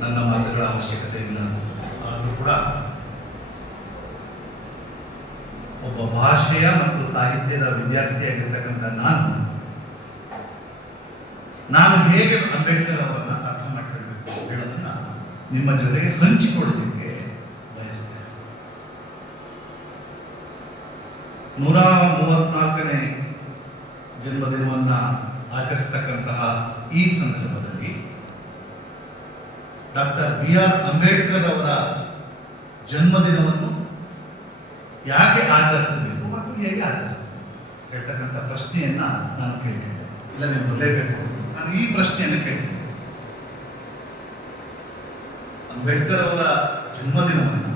ನನ್ನ ಮಾತುಗಳ ಅವಶ್ಯಕತೆ ಇಲ್ಲ ಆದರೂ ಕೂಡ ಒಬ್ಬ ಭಾಷೆಯ ಮತ್ತು ಸಾಹಿತ್ಯದ ವಿದ್ಯಾರ್ಥಿಯಾಗಿರ್ತಕ್ಕಂಥ ನಾನು ನಾನು ಹೇಗೆ ಅಂಬೇಡ್ಕರ್ ಅವರನ್ನ ಅರ್ಥ ಮಾಡಿಕೊಳ್ಬೇಕು ಹೇಳೋದನ್ನ ನಿಮ್ಮ ಜೊತೆಗೆ ಹಂಚಿಕೊಳ್ಳಲಿಕ್ಕೆ ಬಯಸ್ತೇನೆ. ನೂರ ಮೂವತ್ನಾಲ್ಕನೇ ಜನ್ಮದಿನವನ್ನ ಆಚರಿಸ್ತಕ್ಕಂತಹ ಈ ಸಂದರ್ಭದಲ್ಲಿ ಡಾಕ್ಟರ್ ಬಿ ಆರ್ ಅಂಬೇಡ್ಕರ್ ಅವರ ಜನ್ಮದಿನವನ್ನು ಯಾಕೆ ಆಚರಿಸಬೇಕು ಮತ್ತು ಹೇಗೆ ಆಚರಿಸಬೇಕು ಹೇಳ್ತಕ್ಕಂಥ ಪ್ರಶ್ನೆಯನ್ನ ನಾನು ಕೇಳಿದ್ದೆ ಇಲ್ಲ ನೀವು ಬರಲೇಬೇಕು ನಾನು ಈ ಪ್ರಶ್ನೆಯನ್ನು ಕೇಳಿದ್ದೆ ಅಂಬೇಡ್ಕರ್ ಅವರ ಜನ್ಮದಿನವನ್ನು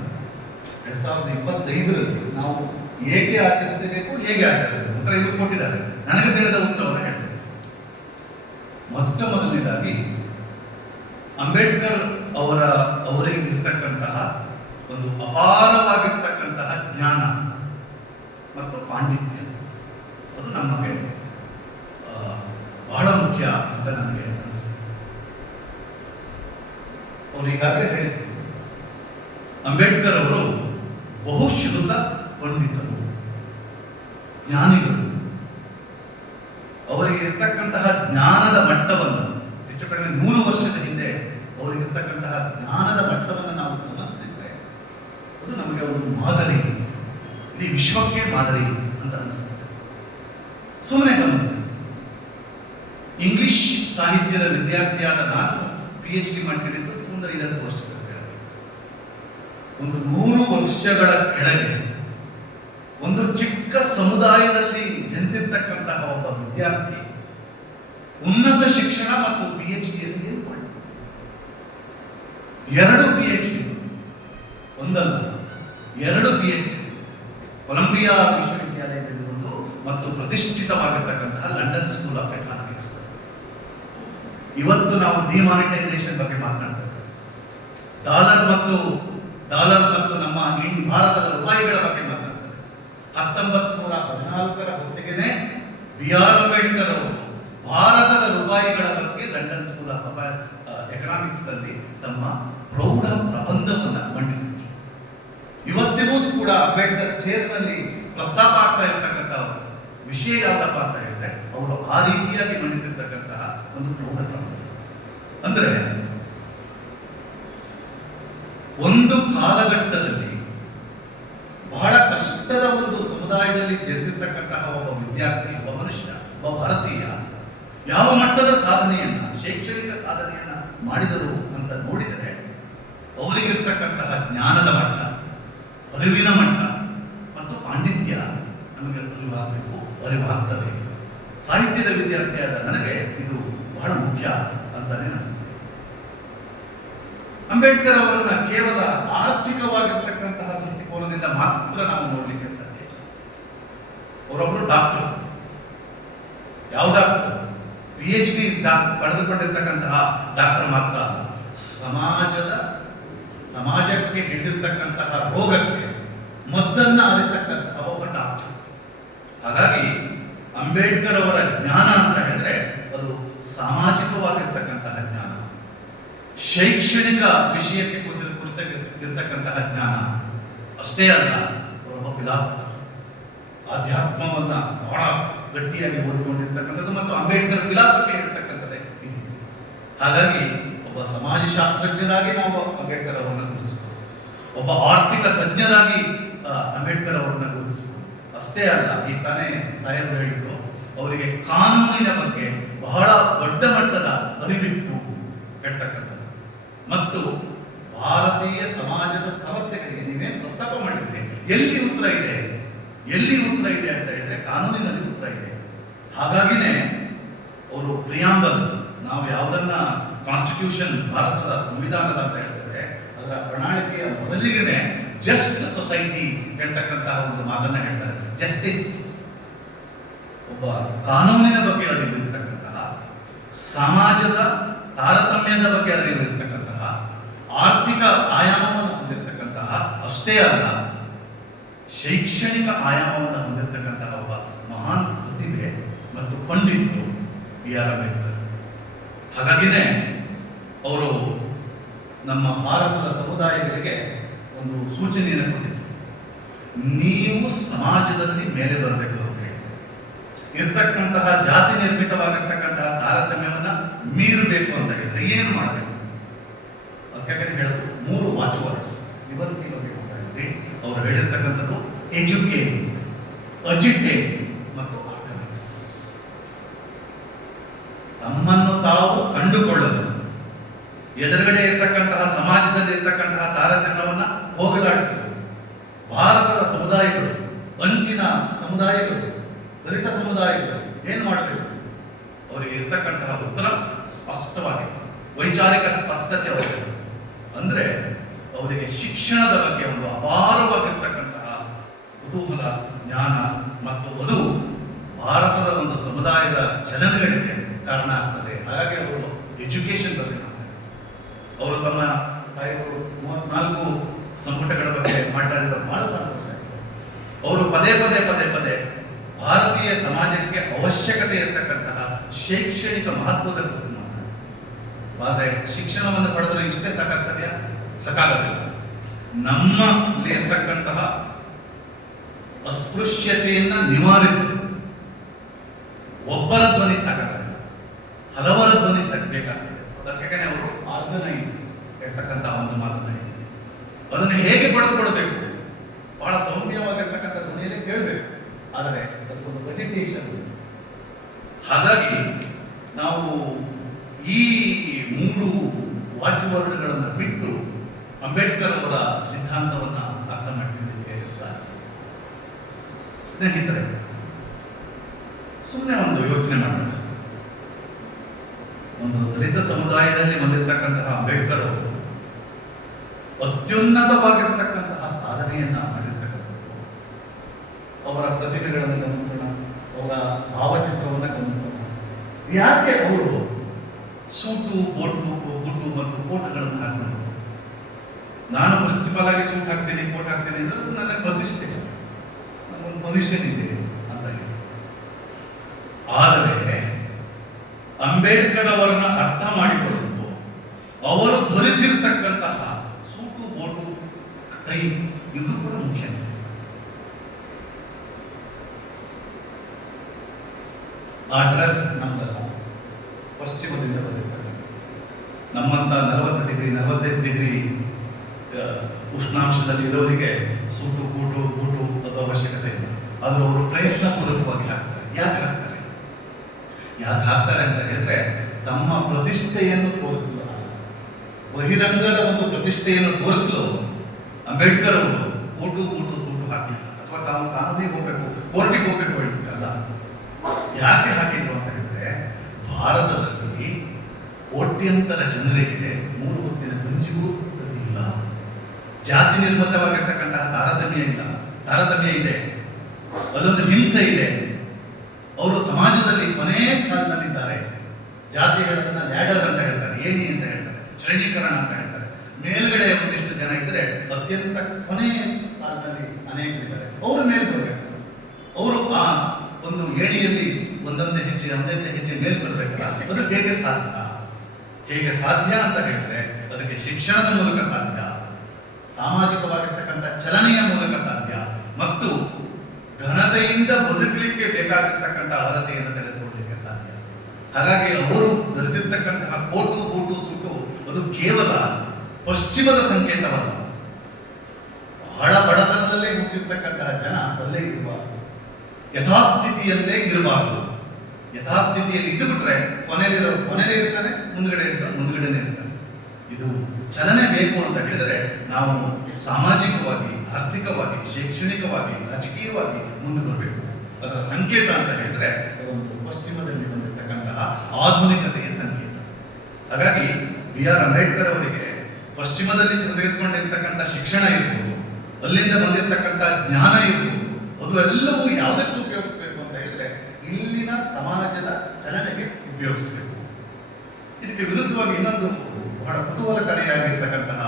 ಎರಡ್ ಸಾವಿರದ ಇಪ್ಪತ್ತೈದರಲ್ಲಿ ನಾವು ಹೇಗೆ ಆಚರಿಸಬೇಕು ಹೇಗೆ ಆಚರಿಸಬೇಕು ಉತ್ತರ ಇವರು ಕೊಟ್ಟಿದ್ದಾರೆ. ನನಗೆ ತಿಳಿದ ಉತ್ತರವನ್ನು ಹೇಳ್ತೇನೆ. ಮೊಟ್ಟ ಮೊದಲನೇದಾಗಿ ಅಂಬೇಡ್ಕರ್ ಅವರ ಅವರಿಗೆ ಇರ್ತಕ್ಕಂತಹ ಒಂದು ಅಪಾರವಾಗಿರ್ತಕ್ಕಂತಹ ಜ್ಞಾನ ಮತ್ತು ಪಾಂಡಿತ್ಯ. ಅದು ನಮಗೆ ಬಹಳ ಮುಖ್ಯ ಅಂತ ನನಗೆ ಅನಿಸುತ್ತೆ. ಅವರು ಈಗಾಗಲೇ ಹೇಳಿದ್ರು. ಅಂಬೇಡ್ಕರ್ ಅವರು ಬಹುಶ್ರುತ ಪಂಡಿತರು, ಜ್ಞಾನಿಗಳು. ಅವರಿಗೆ ಇರ್ತಕ್ಕಂತಹ ಜ್ಞಾನದ ಮಟ್ಟವನ್ನು, ಹೆಚ್ಚು ಕಡಿಮೆ ನೂರು ವರ್ಷದ ಹಿಂದೆ ಅವರಿಗೆ ಇರ್ತಕ್ಕಂತಹ ಜ್ಞಾನದ ಮಟ್ಟವನ್ನು ನಾವು ಗಮನಿಸಿದ್ರೆ ಅದು ನಮಗೆ ಒಂದು ಮಾದರಿ. ಇಡೀ ವಿಶ್ವಕ್ಕೆ ಮಾದರಿ ಅಂತ ಅನಿಸುತ್ತೆ. ಸುಮ್ಮನೆ ಗಮನಿಸಿ ಇಂಗ್ಲಿಷ್ ಸಾಹಿತ್ಯದ ವಿದ್ಯಾರ್ಥಿಯಾದ ನಾನು ಪಿ ಎಚ್ ಡಿ ಮಾಡ್ಕೊಂಡಿದ್ದು ತುಂಬ ವರ್ಷಗಳ ಕೆಳಗೆ. ಒಂದು ನೂರು ವರ್ಷಗಳ ಕೆಳಗೆ ಒಂದು ಚಿಕ್ಕ ಸಮುದಾಯದಲ್ಲಿ ಜನಿಸಿರ್ತಕ್ಕಂತಹ ಒಬ್ಬ ವಿದ್ಯಾರ್ಥಿ ಉನ್ನತ ಶಿಕ್ಷಣ ಮತ್ತು ಪಿ ಎಚ್ ಡಿಯಲ್ಲಿ ಎರಡು ಪಿ ಎಚ್ ಡಿ ಒಂದಲ್ಲ. ಎರಡು ಪಿ ಎಚ್ ಡಿ ಕೊಲಂಬಿಯಾ ವಿಶ್ವವಿದ್ಯಾಲಯದಲ್ಲಿ ಒಂದು ಮತ್ತು ಪ್ರತಿಷ್ಠಿತವಾಗಿರ್ತಕ್ಕಂತಹ ಲಂಡನ್ ಸ್ಕೂಲ್ ಆಫ್ ಎಕನಾಮಿಕ್ಸ್ ಇವತ್ತು ನಾವು ಡಿಮಾನಿಟೈಸೇಷನ್ ಬಗ್ಗೆ ಮಾತನಾಡ್ತೇವೆ. ಡಾಲರ್ ಮತ್ತು ಡಾಲರ್ ಮತ್ತು ನಮ್ಮ ಈ ಭಾರತದ ರೂಪಾಯಿಗಳ ಬಗ್ಗೆ ಮಾತನಾಡ್ತಾರೆ ಹತ್ತೊಂಬತ್ತು ನೂರ ಹದಿನಾಲ್ಕರ ಹೊತ್ತಿಗೆನೆ ಬಿ ಆರ್ ಅಂಬೇಡ್ಕರ್ ಅವರು ಭಾರತದ ರೂಪಾಯಿಗಳ ಬಗ್ಗೆ ಲಂಡನ್ ಸ್ಕೂಲ್ ಆಫ್ ಎಕನಾಮಿಕ್ಸ್ನಲ್ಲಿ ತಮ್ಮ ಪ್ರೌಢ ಪ್ರಬಂಧವನ್ನು ಮಂಡಿಸಿದ್ರು. ಇವತ್ತಿಗೂ ಕೂಡ ಅಂಬೇಡ್ಕರ್ ಚೇರ್ನಲ್ಲಿ ಪ್ರಸ್ತಾಪ ಆಗ್ತಾ ಇರತಕ್ಕಂಥ ವಿಷಯ ಯಾವ್ದಪ್ಪ ಅಂತ ಹೇಳಿದ್ರೆ, ಅವರು ಆ ರೀತಿಯಾಗಿ ಮಂಡಿಸಿರ್ತಕ್ಕಂತಹ ಒಂದು ಪ್ರೌಢ ಪ್ರಬಂಧ. ಅಂದ್ರೆ, ಒಂದು ಕಾಲಘಟ್ಟದಲ್ಲಿ ಬಹಳ ಕಷ್ಟದ ಒಂದು ಸಮುದಾಯದಲ್ಲಿ ಜನಿಸಿರ್ತಕ್ಕಂತಹ ಒಬ್ಬ ವಿದ್ಯಾರ್ಥಿ, ಒಬ್ಬ ಮನುಷ್ಯ, ಒಬ್ಬ ಭಾರತೀಯ ಯಾವ ಮಟ್ಟದ ಸಾಧನೆಯನ್ನ, ಶೈಕ್ಷಣಿಕ ಸಾಧನೆಯನ್ನ ಮಾಡಿದರು ಅಂತ ನೋಡಿದರೆ, ಅವರಿಗಿರ್ತಕ್ಕಂತಹ ಜ್ಞಾನದ ಮಟ್ಟ, ಅರಿವಿನ ಮಟ್ಟ ಮತ್ತು ಪಾಂಡಿತ್ಯ ನಮಗೆ ಅರಿವಾಗಬೇಕು, ಅರಿವಾಗ್ತದೆ. ಸಾಹಿತ್ಯದ ವಿದ್ಯಾರ್ಥಿಯಾದ ನನಗೆ ಇದು ಬಹಳ ಮುಖ್ಯ ಅಂತಾನೆ ಅನಿಸುತ್ತೆ. ಅಂಬೇಡ್ಕರ್ ಅವರನ್ನ ಕೇವಲ ಆರ್ಥಿಕವಾಗಿರ್ತಕ್ಕಂತಹ ದೃಷ್ಟಿಕೋನದಿಂದ ಮಾತ್ರ ನಾವು ನೋಡಲಿಕ್ಕೆ ಸಾಧ್ಯ. ಅವರೊಬ್ಬರು ಡಾಕ್ಟರ್ ಯಾವ ಡಾಕ್ಟರ್ ಪಿ ಎಚ್ ಡಿ ಪಡೆದುಕೊಂಡಿರ್ತಕ್ಕಂತಹ ಡಾಕ್ಟರ್ ಮಾತ್ರ ಸಮಾಜದ, ಸಮಾಜಕ್ಕೆ ಹಿಡಿದಿರ್ತಕ್ಕಂತಹ ರೋಗಕ್ಕೆ ಮದ್ದನ್ನು ಅರಿತಕ್ಕಂತಹ ಒಬ್ಬ ಡಾಕ್ಟರ್. ಹಾಗಾಗಿ ಅಂಬೇಡ್ಕರ್ ಅವರ ಜ್ಞಾನ ಅಂತ ಹೇಳಿದ್ರೆ ಅದು ಸಾಮಾಜಿಕವಾಗಿರ್ತಕ್ಕಂತಹ ಜ್ಞಾನ. ಶೈಕ್ಷಣಿಕ ವಿಷಯಕ್ಕೆ ಕುರಿತ ಇರ್ತಕ್ಕಂತಹ ಜ್ಞಾನ. ಅಷ್ಟೇ ಅಲ್ಲ ಅವರೊಬ್ಬ ಫಿಲಾಸಫರ್ ಆಧ್ಯಾತ್ಮವನ್ನ ಬಹಳ ಗಟ್ಟಿಯಾಗಿ ಓದಿಕೊಂಡಿರ್ತಕ್ಕಂಥದ್ದು ಮತ್ತು ಅಂಬೇಡ್ಕರ್ ಫಿಲಾಸಫಿ ಇರ್ತಕ್ಕಂಥದ್ದೇ ಹಾಗಾಗಿ ಒಬ್ಬ ಸಮಾಜಶಾಸ್ತ್ರಜ್ಞರಾಗಿ ನಾವು ಅಂಬೇಡ್ಕರ್ ಅವರನ್ನು ಗುರುತಿಸಬಹುದು ಒಬ್ಬ ಆರ್ಥಿಕ ತಜ್ಞರಾಗಿ ಅಂಬೇಡ್ಕರ್ ಅವರನ್ನು ಗುರುತಿಸಬಹುದು ಅಷ್ಟೇ ಅಲ್ಲ, ಈ ತಾನೇ ಸಾಹೇಬರು ಹೇಳಿದ್ರು, ಅವರಿಗೆ ಕಾನೂನಿನ ಬಗ್ಗೆ ಬಹಳ ದೊಡ್ಡ ಮಟ್ಟದ ಅರಿವಿತ್ತು ಹೇಳ್ತಕ್ಕಂಥದ್ದು. ಮತ್ತು ಭಾರತೀಯ ಸಮಾಜದ ಸಮಸ್ಯೆಗಳಿಗೆ ನೀವೇನು ಪ್ರಸ್ತಾಪ ಮಾಡಿದ್ರೆ ಎಲ್ಲಿ ಉತ್ತರ ಇದೆ? ಎಲ್ಲಿ ಉತ್ತರ ಇದೆ ಅಂತ ಹೇಳಿದ್ರೆ ಕಾನೂನಿನಲ್ಲಿ ಉತ್ತರ ಇದೆ. ಹಾಗಾಗಿನೇ ಅವರು ಪ್ರಿಯಾಂಬಲ್, ನಾವು ಯಾವುದನ್ನ ಕಾನ್ಸ್ಟಿಟ್ಯೂಷನ್ ಭಾರತದ ಸಂವಿಧಾನದ ಅಂತ ಹೇಳ್ತೇವೆ, ಅದರ ಪ್ರಣಾಳಿಕೆಯ ಮೊದಲಿಗೆ ಜಸ್ಟ್ ಸೊಸೈಟಿ ಹೇಳ್ತಕ್ಕಂತಹ ಒಂದು ಮಾತನ್ನ ಹೇಳ್ತಾರೆ. ಜಸ್ಟಿಸ್ ಒಬ್ಬ ಕಾನೂನಿನ ಬಗ್ಗೆ ಅಲ್ಲಿ ಇರ್ತಕ್ಕಂತಹ, ಸಮಾಜದ ತಾರತಮ್ಯದ ಬಗ್ಗೆ ಅಲ್ಲಿ ಇರ್ತಕ್ಕಂತಹ, ಆರ್ಥಿಕ ಆಯಾಮವನ್ನು ಹೊಂದಿರತಕ್ಕಂತಹ ಅಷ್ಟೇ ಅಲ್ಲ ಶೈಕ್ಷಣಿಕ ಆಯಾಮವನ್ನು ಹೊಂದಿರತಕ್ಕಂತಹ ಒಬ್ಬ ಮಹಾನ್ ಪ್ರತಿಭೆ ಮತ್ತು ಪಂಡಿತರು ಬಿ ಆರ್ ಅಂಬೇಡ್ಕರ್. ಹಾಗಾಗಿನೇ ಅವರು ನಮ್ಮ ಭಾರತದ ಸಮುದಾಯಗಳಿಗೆ ಒಂದು ಸೂಚನೆಯನ್ನು ಕೊಟ್ಟಿದ್ರು. ನೀವು ಸಮಾಜದಲ್ಲಿ ಮೇಲೆ ಬರಬೇಕು ಅಂತ ಹೇಳಿ. ಇರ್ತಕ್ಕಂತಹ ಜಾತಿ ನಿರ್ಮಿತವಾಗಿರ್ತಕ್ಕಂತಹ ತಾರತಮ್ಯವನ್ನು ಮೀರಬೇಕು ಅಂತ ಹೇಳಿದ್ರೆ ಏನು ಮಾಡಬೇಕು? ಅದಕ್ಕೆ ಹೇಳಿದ್ರು ಮೂರು ವಾಚ್ ವರ್ಡ್ಸ್ ಇವತ್ತು ಬಗ್ಗೆ ಮಾತಾಡಿದ್ರಿ ಅವ್ರು ಹೇಳಿರ್ತಕ್ಕಂಥದ್ದು ಎಜುಕೇಟ್ ಅಜಿಟೇಟ್ ಮತ್ತು ಆರ್ಗನೈಸ್ ತಮ್ಮನ್ನು ತಾವು ಕಂಡುಕೊಳ್ಳಲು ಎದುರುಗಡೆ ಇರತಕ್ಕಂತಹ ಸಮಾಜದಲ್ಲಿ ಇರ್ತಕ್ಕಂತಹ ತಾರತಮ್ಯವನ್ನು ಹೋಗಲಾಡಿಸಬೇಕು ಭಾರತದ ಸಮುದಾಯಗಳು, ಅಂಚಿನ ಸಮುದಾಯಗಳು, ದಲಿತ ಸಮುದಾಯಗಳು ಏನು ಮಾಡಬೇಕು? ಅವರಿಗೆ ಇರ್ತಕ್ಕಂತಹ ಉತ್ತರ ಸ್ಪಷ್ಟವಾಗಿದೆ ವೈಚಾರಿಕ ಸ್ಪಷ್ಟತೆ ಅವರಿಗೆ. ಅಂದ್ರೆ ಅವರಿಗೆ ಶಿಕ್ಷಣದ ಬಗ್ಗೆ ಒಂದು ಅಪಾರವಾಗಿರ್ತಕ್ಕಂತಹ ಕುತೂಹಲ, ಜ್ಞಾನ ಮತ್ತು ಅದು ಭಾರತದ ಒಂದು ಸಮುದಾಯದ ಜನಗಳಿಗೆ ಕಾರಣ ಆಗ್ತದೆ. ಹಾಗಾಗಿ ಅವರು ಎಜುಕೇಶನ್ ಬಗ್ಗೆ ಮಾಡ್ತಾರೆ ಅವರು ತಮ್ಮ ಸಾಹೇಬರು ಮೂವತ್ನಾಲ್ಕು ಸಂಪುಟಗಳ ಬಗ್ಗೆ ಮಾತಾಡಿದ ಬಹಳ ಸಂತೋಷ ಅವರು ಪದೇ ಪದೇ ಪದೇ ಪದೇ ಭಾರತೀಯ ಸಮಾಜಕ್ಕೆ ಅವಶ್ಯಕತೆ ಇರತಕ್ಕಂತಹ ಶೈಕ್ಷಣಿಕ ಮಹತ್ವದ ಕುರಿತು ಆದರೆ ಶಿಕ್ಷಣವನ್ನು ಪಡೆದರೆ ಇಷ್ಟೇ ಸಾಕಾಗ್ತದೆಯಾ? ಸಾಕಾಗೋದಿಲ್ಲ ನಮ್ಮಲ್ಲಿ ಇರ್ತಕ್ಕಂತಹ ಅಸ್ಪೃಶ್ಯತೆಯನ್ನು ನಿವಾರಿಸಿ. ಒಬ್ಬರ ಧ್ವನಿ ಸಾಕಾಗಲ್ಲ. ಹಲವರ ಧ್ವನಿ ಸಾಕಬೇಕಾಗ್ತದೆ. ಅದಕ್ಕೆ ಅವರು ಆರ್ಗನೈಸ್ ಇರ್ತಕ್ಕಂತಹ ಒಂದು ಮಾತನ್ನ. ಅದನ್ನು ಹೇಗೆ ಪಡೆದುಕೊಳ್ಬೇಕು ಬಹಳ ಸೌಮ್ಯವಾಗಿರ್ತಕ್ಕಂಥ ಧ್ವನಿಯಲ್ಲಿ ಕೇಳಬೇಕು. ಆದರೆ ಅದಕ್ಕೊಂದು ವೆಜಿಟೇಷನ್ ಹಾಗಾಗಿ ನಾವು ಈ ಮೂರು ವಾಚ್ ವರ್ಡ್ಗಳನ್ನು ಬಿಟ್ಟು ಅಂಬೇಡ್ಕರ್ ಅವರ ಸಿದ್ಧಾಂತವನ್ನು ಅರ್ಥ ಮಾಡಿಕೊಳ್ಳಲಿಕ್ಕೆ ಸಾಧ್ಯ. ಸ್ನೇಹಿತರೆ ಸುಮ್ಮನೆ ಒಂದು ಯೋಚನೆ ಮಾಡೋಣ. ಒಂದು ದಲಿತ ಸಮುದಾಯದಲ್ಲಿ ಬಂದಿರತಕ್ಕಂತಹ ಅಂಬೇಡ್ಕರ್ ಅವರು ಅತ್ಯುನ್ನತವಾಗಿರ್ತಕ್ಕಂತಹ ಸಾಧನೆಯನ್ನ ಮಾಡಿರ್ತಕ್ಕಂಥದ್ದು. ಅವರ ಪ್ರತಿಭೆಗಳನ್ನು ಗಮನಿಸೋಣ, ಅವರ ಭಾವಚಿತ್ರವನ್ನು ಗಮನಿಸೋಣ. ಯಾಕೆ ಅವರು ಸೂಟು, ಬೋಟು ಬುಟ್ಟು ಮತ್ತು ಕೋಟುಗಳನ್ನು ಹಾಕೊಂಡು ನಾನು ಪ್ರಿನ್ಸಿಪಲ್ ಆಗಿ ಸೂಟ್ ಹಾಕ್ತೇನೆ, ಕೋಟ್ ಹಾಕ್ತೇನೆ ಅಂದ್ರೆ ಅದು ನನ್ನ ಪ್ರತಿಷ್ಠೆ. ನಮ್ಮೊಂದು ಪೊಸಿಷನ್ ಇದೆ ಅಂತ ಆದರೆ ಅಂಬೇಡ್ಕರ್ ಅವರನ್ನ ಅರ್ಥ ಮಾಡಿಕೊಳ್ಳುವುದು, ಅವರು ಧರಿಸಿರ್ತಕ್ಕಂತಹ ಸೂಟು, ಬೋಟು, ಕೈ, ಇದು ಕೂಡ ಮುಖ್ಯ. ಆ ಡ್ರೆಸ್ ನಮ್ದಲ್ಲ ಪಶ್ಚಿಮದಿಂದ ಬಂದಿರ್ತಕ್ಕಂಥ ನಮ್ಮಂತ ನಲವತ್ತು ಡಿಗ್ರಿ, ನಲವತ್ತೈದು ಡಿಗ್ರಿ ಉಷ್ಣಾಂಶದಲ್ಲಿ ಇರೋರಿಗೆ ಸೂಟು, ಕೂಟು ಕೂಟು ಅದು ಅವಶ್ಯಕತೆ ಇಲ್ಲ. ಆದ್ರೆ ಅವರು ಪ್ರಯತ್ನ ಪೂರ್ವಕವಾಗಿ ಹಾಕ್ತಾರೆ. ಯಾಕೆ ಹಾಕ್ತಾರೆ? ಯಾಕೆ ಹಾಕ್ತಾರೆ ಅಂತ ಹೇಳಿದ್ರೆ ತಮ್ಮ ಪ್ರತಿಷ್ಠೆಯನ್ನು ತೋರಿಸಲು ಬಹಿರಂಗದ ಒಂದು ಪ್ರತಿಷ್ಠೆಯನ್ನು ತೋರಿಸಲು ಅಂಬೇಡ್ಕರ್ ಅವರು ಕೂಟು, ಬೂಟು, ಸೂಟು ಹಾಕಲಿಲ್ಲ ಅಥವಾ ತಾವು ಕಾನೂನಿಗೆ ಹೋಗ್ಬೇಕು, ಕೋರ್ಟಿಗೆ ಹೋಗ್ಬೇಕು ಹೇಳಿದ್ದಲ್ಲ ಯಾಕೆ ಹಾಕಿದ್ರು ಅಂತ ಹೇಳಿದ್ರೆ ಭಾರತದಲ್ಲಿ ಕೋಟ್ಯಂತರ ಜನರಿಗೆ ಮೂರು ಹೊತ್ತಿನ ಗಂಜಿಗೂ ಜಾತಿ ನಿರ್ಬಂಧವಾಗಿರ್ತಕ್ಕಂತಹ ತಾರತಮ್ಯ ಇಲ್ಲ. ತಾರತಮ್ಯ ಇದೆ. ಅದೊಂದು ಹಿಂಸೆ ಇದೆ. ಅವರು ಸಮಾಜದಲ್ಲಿ ಕೊನೆ ಸಾಲಿನಲ್ಲಿದ್ದಾರೆ ಜಾತಿಗಳನ್ನ ಲ್ಯಾಡರ್ ಅಂತ ಹೇಳ್ತಾರೆ. ಏನಿ ಅಂತ ಹೇಳ್ತಾರೆ. ಶ್ರೇಣೀಕರಣ ಅಂತ ಹೇಳ್ತಾರೆ. ಮೇಲ್ಗಡೆ ಒಂದಿಷ್ಟು ಜನ ಇದ್ರೆ ಅತ್ಯಂತ ಕೊನೆ ಸಾಲಿನಲ್ಲಿ ಅನೇಕರಿದ್ದಾರೆ. ಅವರು ಮೇಲೆ ಬರಬೇಕು. ಅವರು ಆ ಒಂದು ಏಣಿಯಲ್ಲಿ ಒಂದೊಂದೇ ಹೆಜ್ಜೆ ಒಂದೊಂದೇ ಹೆಜ್ಜೆ ಮೇಲೆ ಬರಬೇಕಲ್ಲ ಅದು ಹೇಗೆ ಸಾಧ್ಯ? ಹೇಗೆ ಸಾಧ್ಯ ಅಂತ ಹೇಳಿದ್ರೆ, ಅದಕ್ಕೆ ಶಿಕ್ಷಣದ ಮೂಲಕ ಸಾಧ್ಯ. ಸಾಮಾಜಿಕವಾಗಿರ್ತಕ್ಕಂಥ ಚಲನೆಯ ಮೂಲಕ ಸಾಧ್ಯ. ಮತ್ತು ಘನತೆಯಿಂದ ಬದುಕಲಿಕ್ಕೆ ಬೇಕಾಗಿರ್ತಕ್ಕಂಥ ಅರ್ಹತೆಯನ್ನು ತೆಗೆದುಕೊಳ್ಳಲಿಕ್ಕೆ ಸಾಧ್ಯ. ಹಾಗಾಗಿ ಅವರು ಧರಿಸಿರ್ತಕ್ಕಂತಹ ಕೋಟು ಬೂಟು ಸುಟ್ಟು ಅದು ಕೇವಲ ಪಶ್ಚಿಮದ ಸಂಕೇತವಲ್ಲ. ಬಹಳ ಬಡತನದಲ್ಲೇ ಹುಟ್ಟಿರ್ತಕ್ಕಂತಹ ಜನ ಅಲ್ಲೇ ಇರಬಾರದು. ಯಥಾಸ್ಥಿತಿಯಲ್ಲೇ ಇರಬಾರದು. ಯಥಾಸ್ಥಿತಿಯಲ್ಲಿ ಇದ್ದುಬಿಟ್ರೆ ಕೊನೆಯಲ್ಲಿರೋ ಕೊನೆಯಲ್ಲೇ ಇರ್ತಾನೆ ಮುಂದ್ಗಡೆ ಇರ್ತಾನೆ ಮುಂದ್ಗಡೆನೇ ಇರ್ತಾನೆ ಇದು ಚಲನೆ ಬೇಕು ಅಂತ ಹೇಳಿದರೆ ನಾವು ಸಾಮಾಜಿಕವಾಗಿ, ಆರ್ಥಿಕವಾಗಿ, ಶೈಕ್ಷಣಿಕವಾಗಿ, ರಾಜಕೀಯವಾಗಿ ಮುಂದೆ ಬರಬೇಕು. ಅದರ ಸಂಕೇತ ಅಂತ ಹೇಳಿದ್ರೆ ಒಂದು ಪಶ್ಚಿಮದಲ್ಲಿ ಬಂದಿರತಕ್ಕಂತಹ ಆಧುನಿಕತೆಯ ಸಂಕೇತ. ಹಾಗಾಗಿ ಬಿ ಆರ್ ಅಂಬೇಡ್ಕರ್ ಅವರಿಗೆ ಪಶ್ಚಿಮದಲ್ಲಿ ತೆಗೆದುಕೊಂಡಿರ್ತಕ್ಕಂಥ ಶಿಕ್ಷಣ ಇರ್ಬೋದು, ಅಲ್ಲಿಂದ ಬಂದಿರತಕ್ಕಂಥ ಜ್ಞಾನ ಇರ್ಬೋದು, ಅದು ಎಲ್ಲವೂ ಯಾವುದಕ್ಕೂ ಉಪಯೋಗಿಸ್ಬೇಕು ಅಂತ ಹೇಳಿದ್ರೆ ಇಲ್ಲಿನ ಸಮಾಜದ ಚಲನೆಗೆ ಉಪಯೋಗಿಸಬೇಕು. ಇದಕ್ಕೆ ವಿರುದ್ಧವಾಗಿ ಇನ್ನೊಂದು ಬಹಳ ಕುತೂಹಲಕಾರಿಯಾಗಿರ್ತಕ್ಕಂತಹ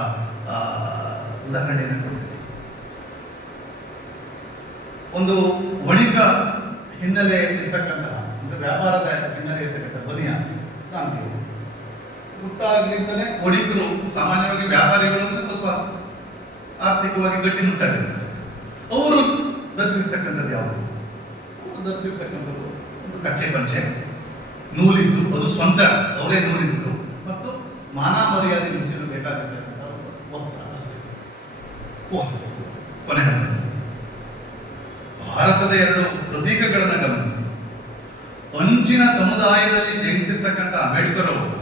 ಉದಾಹರಣೆಯನ್ನು ಕೊಡ್ತೀನಿ. ಒಂದು ವಣಿಕ ಹಿನ್ನೆಲೆ ಇರ್ತಕ್ಕಂತಹ ಅಂದ್ರೆ ವ್ಯಾಪಾರದ ಹಿನ್ನೆಲೆ ಇರ್ತಕ್ಕಂಥ ಬನಿಯ ಕಾಂತಿ ಹುಟ್ಟಾಗ್ಲಿಂದಲೇ ಒಡಿಕರು ಸಾಮಾನ್ಯವಾಗಿ ವ್ಯಾಪಾರಿಗಳು ಅಂದ್ರೆ ಸ್ವಲ್ಪ ಆರ್ಥಿಕವಾಗಿ ಗಟ್ಟಿಮುಟ್ಟಾಗಿರ್ತಾರೆ ಅವರು ಧರಿಸಿರ್ತಕ್ಕಂಥದ್ದು ಯಾವುದು? ಅವರು ಧರಿಸಿರ್ತಕ್ಕಂಥದ್ದು ಒಂದು ಕಚ್ಚೆ ಪಂಚೆ. ನೂಲಿದ್ದು, ಅದು ಸ್ವಂತ, ಅವರೇ ನೂಲಿದ್ದು. ಮತ್ತು ಮಾನ ಮರ್ಯಾದೆ ಮುಚ್ಚಲು ಬೇಕಾಗಿರ್ತಕ್ಕಂಥ ಒಂದು ವಸ್ತ್ರ ಕೊನೆ ಭಾರತದ ಎರಡು ಪ್ರತೀಕಗಳನ್ನು ಗಮನಿಸಿ. ಅಂಚಿನ ಸಮುದಾಯದಲ್ಲಿ ಜನಿಸಿರ್ತಕ್ಕಂಥ ಅಂಬೇಡ್ಕರ್ ಅವರು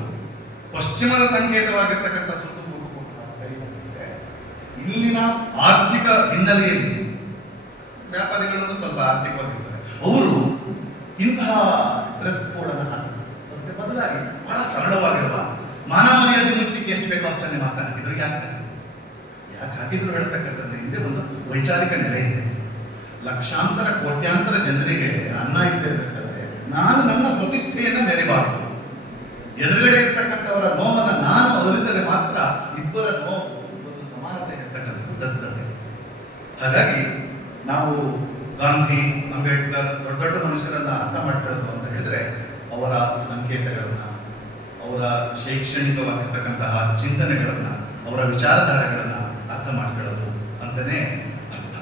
ಪಶ್ಚಿಮದ ಸಂಕೇತವಾಗಿರ್ತಕ್ಕಂಥ ಸುತ್ತು ಇಲ್ಲಿನ ಆರ್ಥಿಕ ಹಿನ್ನೆಲೆಯಲ್ಲಿ ವ್ಯಾಪಾರಿಗಳನ್ನು ಸ್ವಲ್ಪ ಆರ್ಥಿಕವಾಗಿರ್ತಾರೆ. ಅವರು ಇಂತಹ ಡ್ರೆಸ್ ಕೋಡ್ ಹಾಕಿದ್ರು ಅದಕ್ಕೆ ಬದಲಾಗಿ ಬಹಳ ಸರಳವಾಗಿರುವ ಮಾನ ಮರ್ಯಾದೆ ಮುಚ್ಚಲಿಕ್ಕೆ ಎಷ್ಟು ಬೇಕೋ ಅಷ್ಟನ್ನೇ ಮಾತ್ರ ಹಾಕಿದ್ರು ಯಾಕೆ ಯಾಕೆ ಹಾಕಿದ್ರು ಹೇಳ್ತಕ್ಕಂಥದ್ದು ಹಿಂದೆ ಒಂದು ವೈಚಾರಿಕ ನೆಲೆ ಇದೆ. ಲಕ್ಷಾಂತರ, ಕೋಟ್ಯಾಂತರ ಜನರಿಗೆ ಅನ್ನ ಇಲ್ಲದೆ ಇರಬೇಕಾದ್ರೆ ನಾನು ನನ್ನ ಪ್ರತಿಷ್ಠೆಯನ್ನು ಮೆರಿಬಾರದು. ಎದುರುಗಡೆ ಇರ್ತಕ್ಕಂಥವರ ನೋವನ್ನು ನಾನು ಅರಿತರೆ ಮಾತ್ರ ಇಬ್ಬರ ನೋವು ಒಂದು ಸಮಾನತೆ ಇರ್ತಕ್ಕಂಥದ್ದು ದಕ್ಕುತ್ತದೆ ಹಾಗಾಗಿ ನಾವು ಗಾಂಧಿ, ಅಂಬೇಡ್ಕರ್ ದೊಡ್ಡ ದೊಡ್ಡ ಮನುಷ್ಯರನ್ನ ಅರ್ಥ ಮಾಡ್ಕೊಳ್ಳೋದು ಹೇಳಿದ್ರೆ ಅವರ ಸಂಕೇತಗಳನ್ನ, ಅವರ ಶೈಕ್ಷಣಿಕವಾಗಿರ್ತಕ್ಕಂತಹ ಚಿಂತನೆಗಳನ್ನ, ಅವರ ವಿಚಾರಧಾರೆಗಳನ್ನ ಅರ್ಥ ಮಾಡ್ಕೊಳ್ಳೋದು ಅಂತಲೇ ಅರ್ಥ.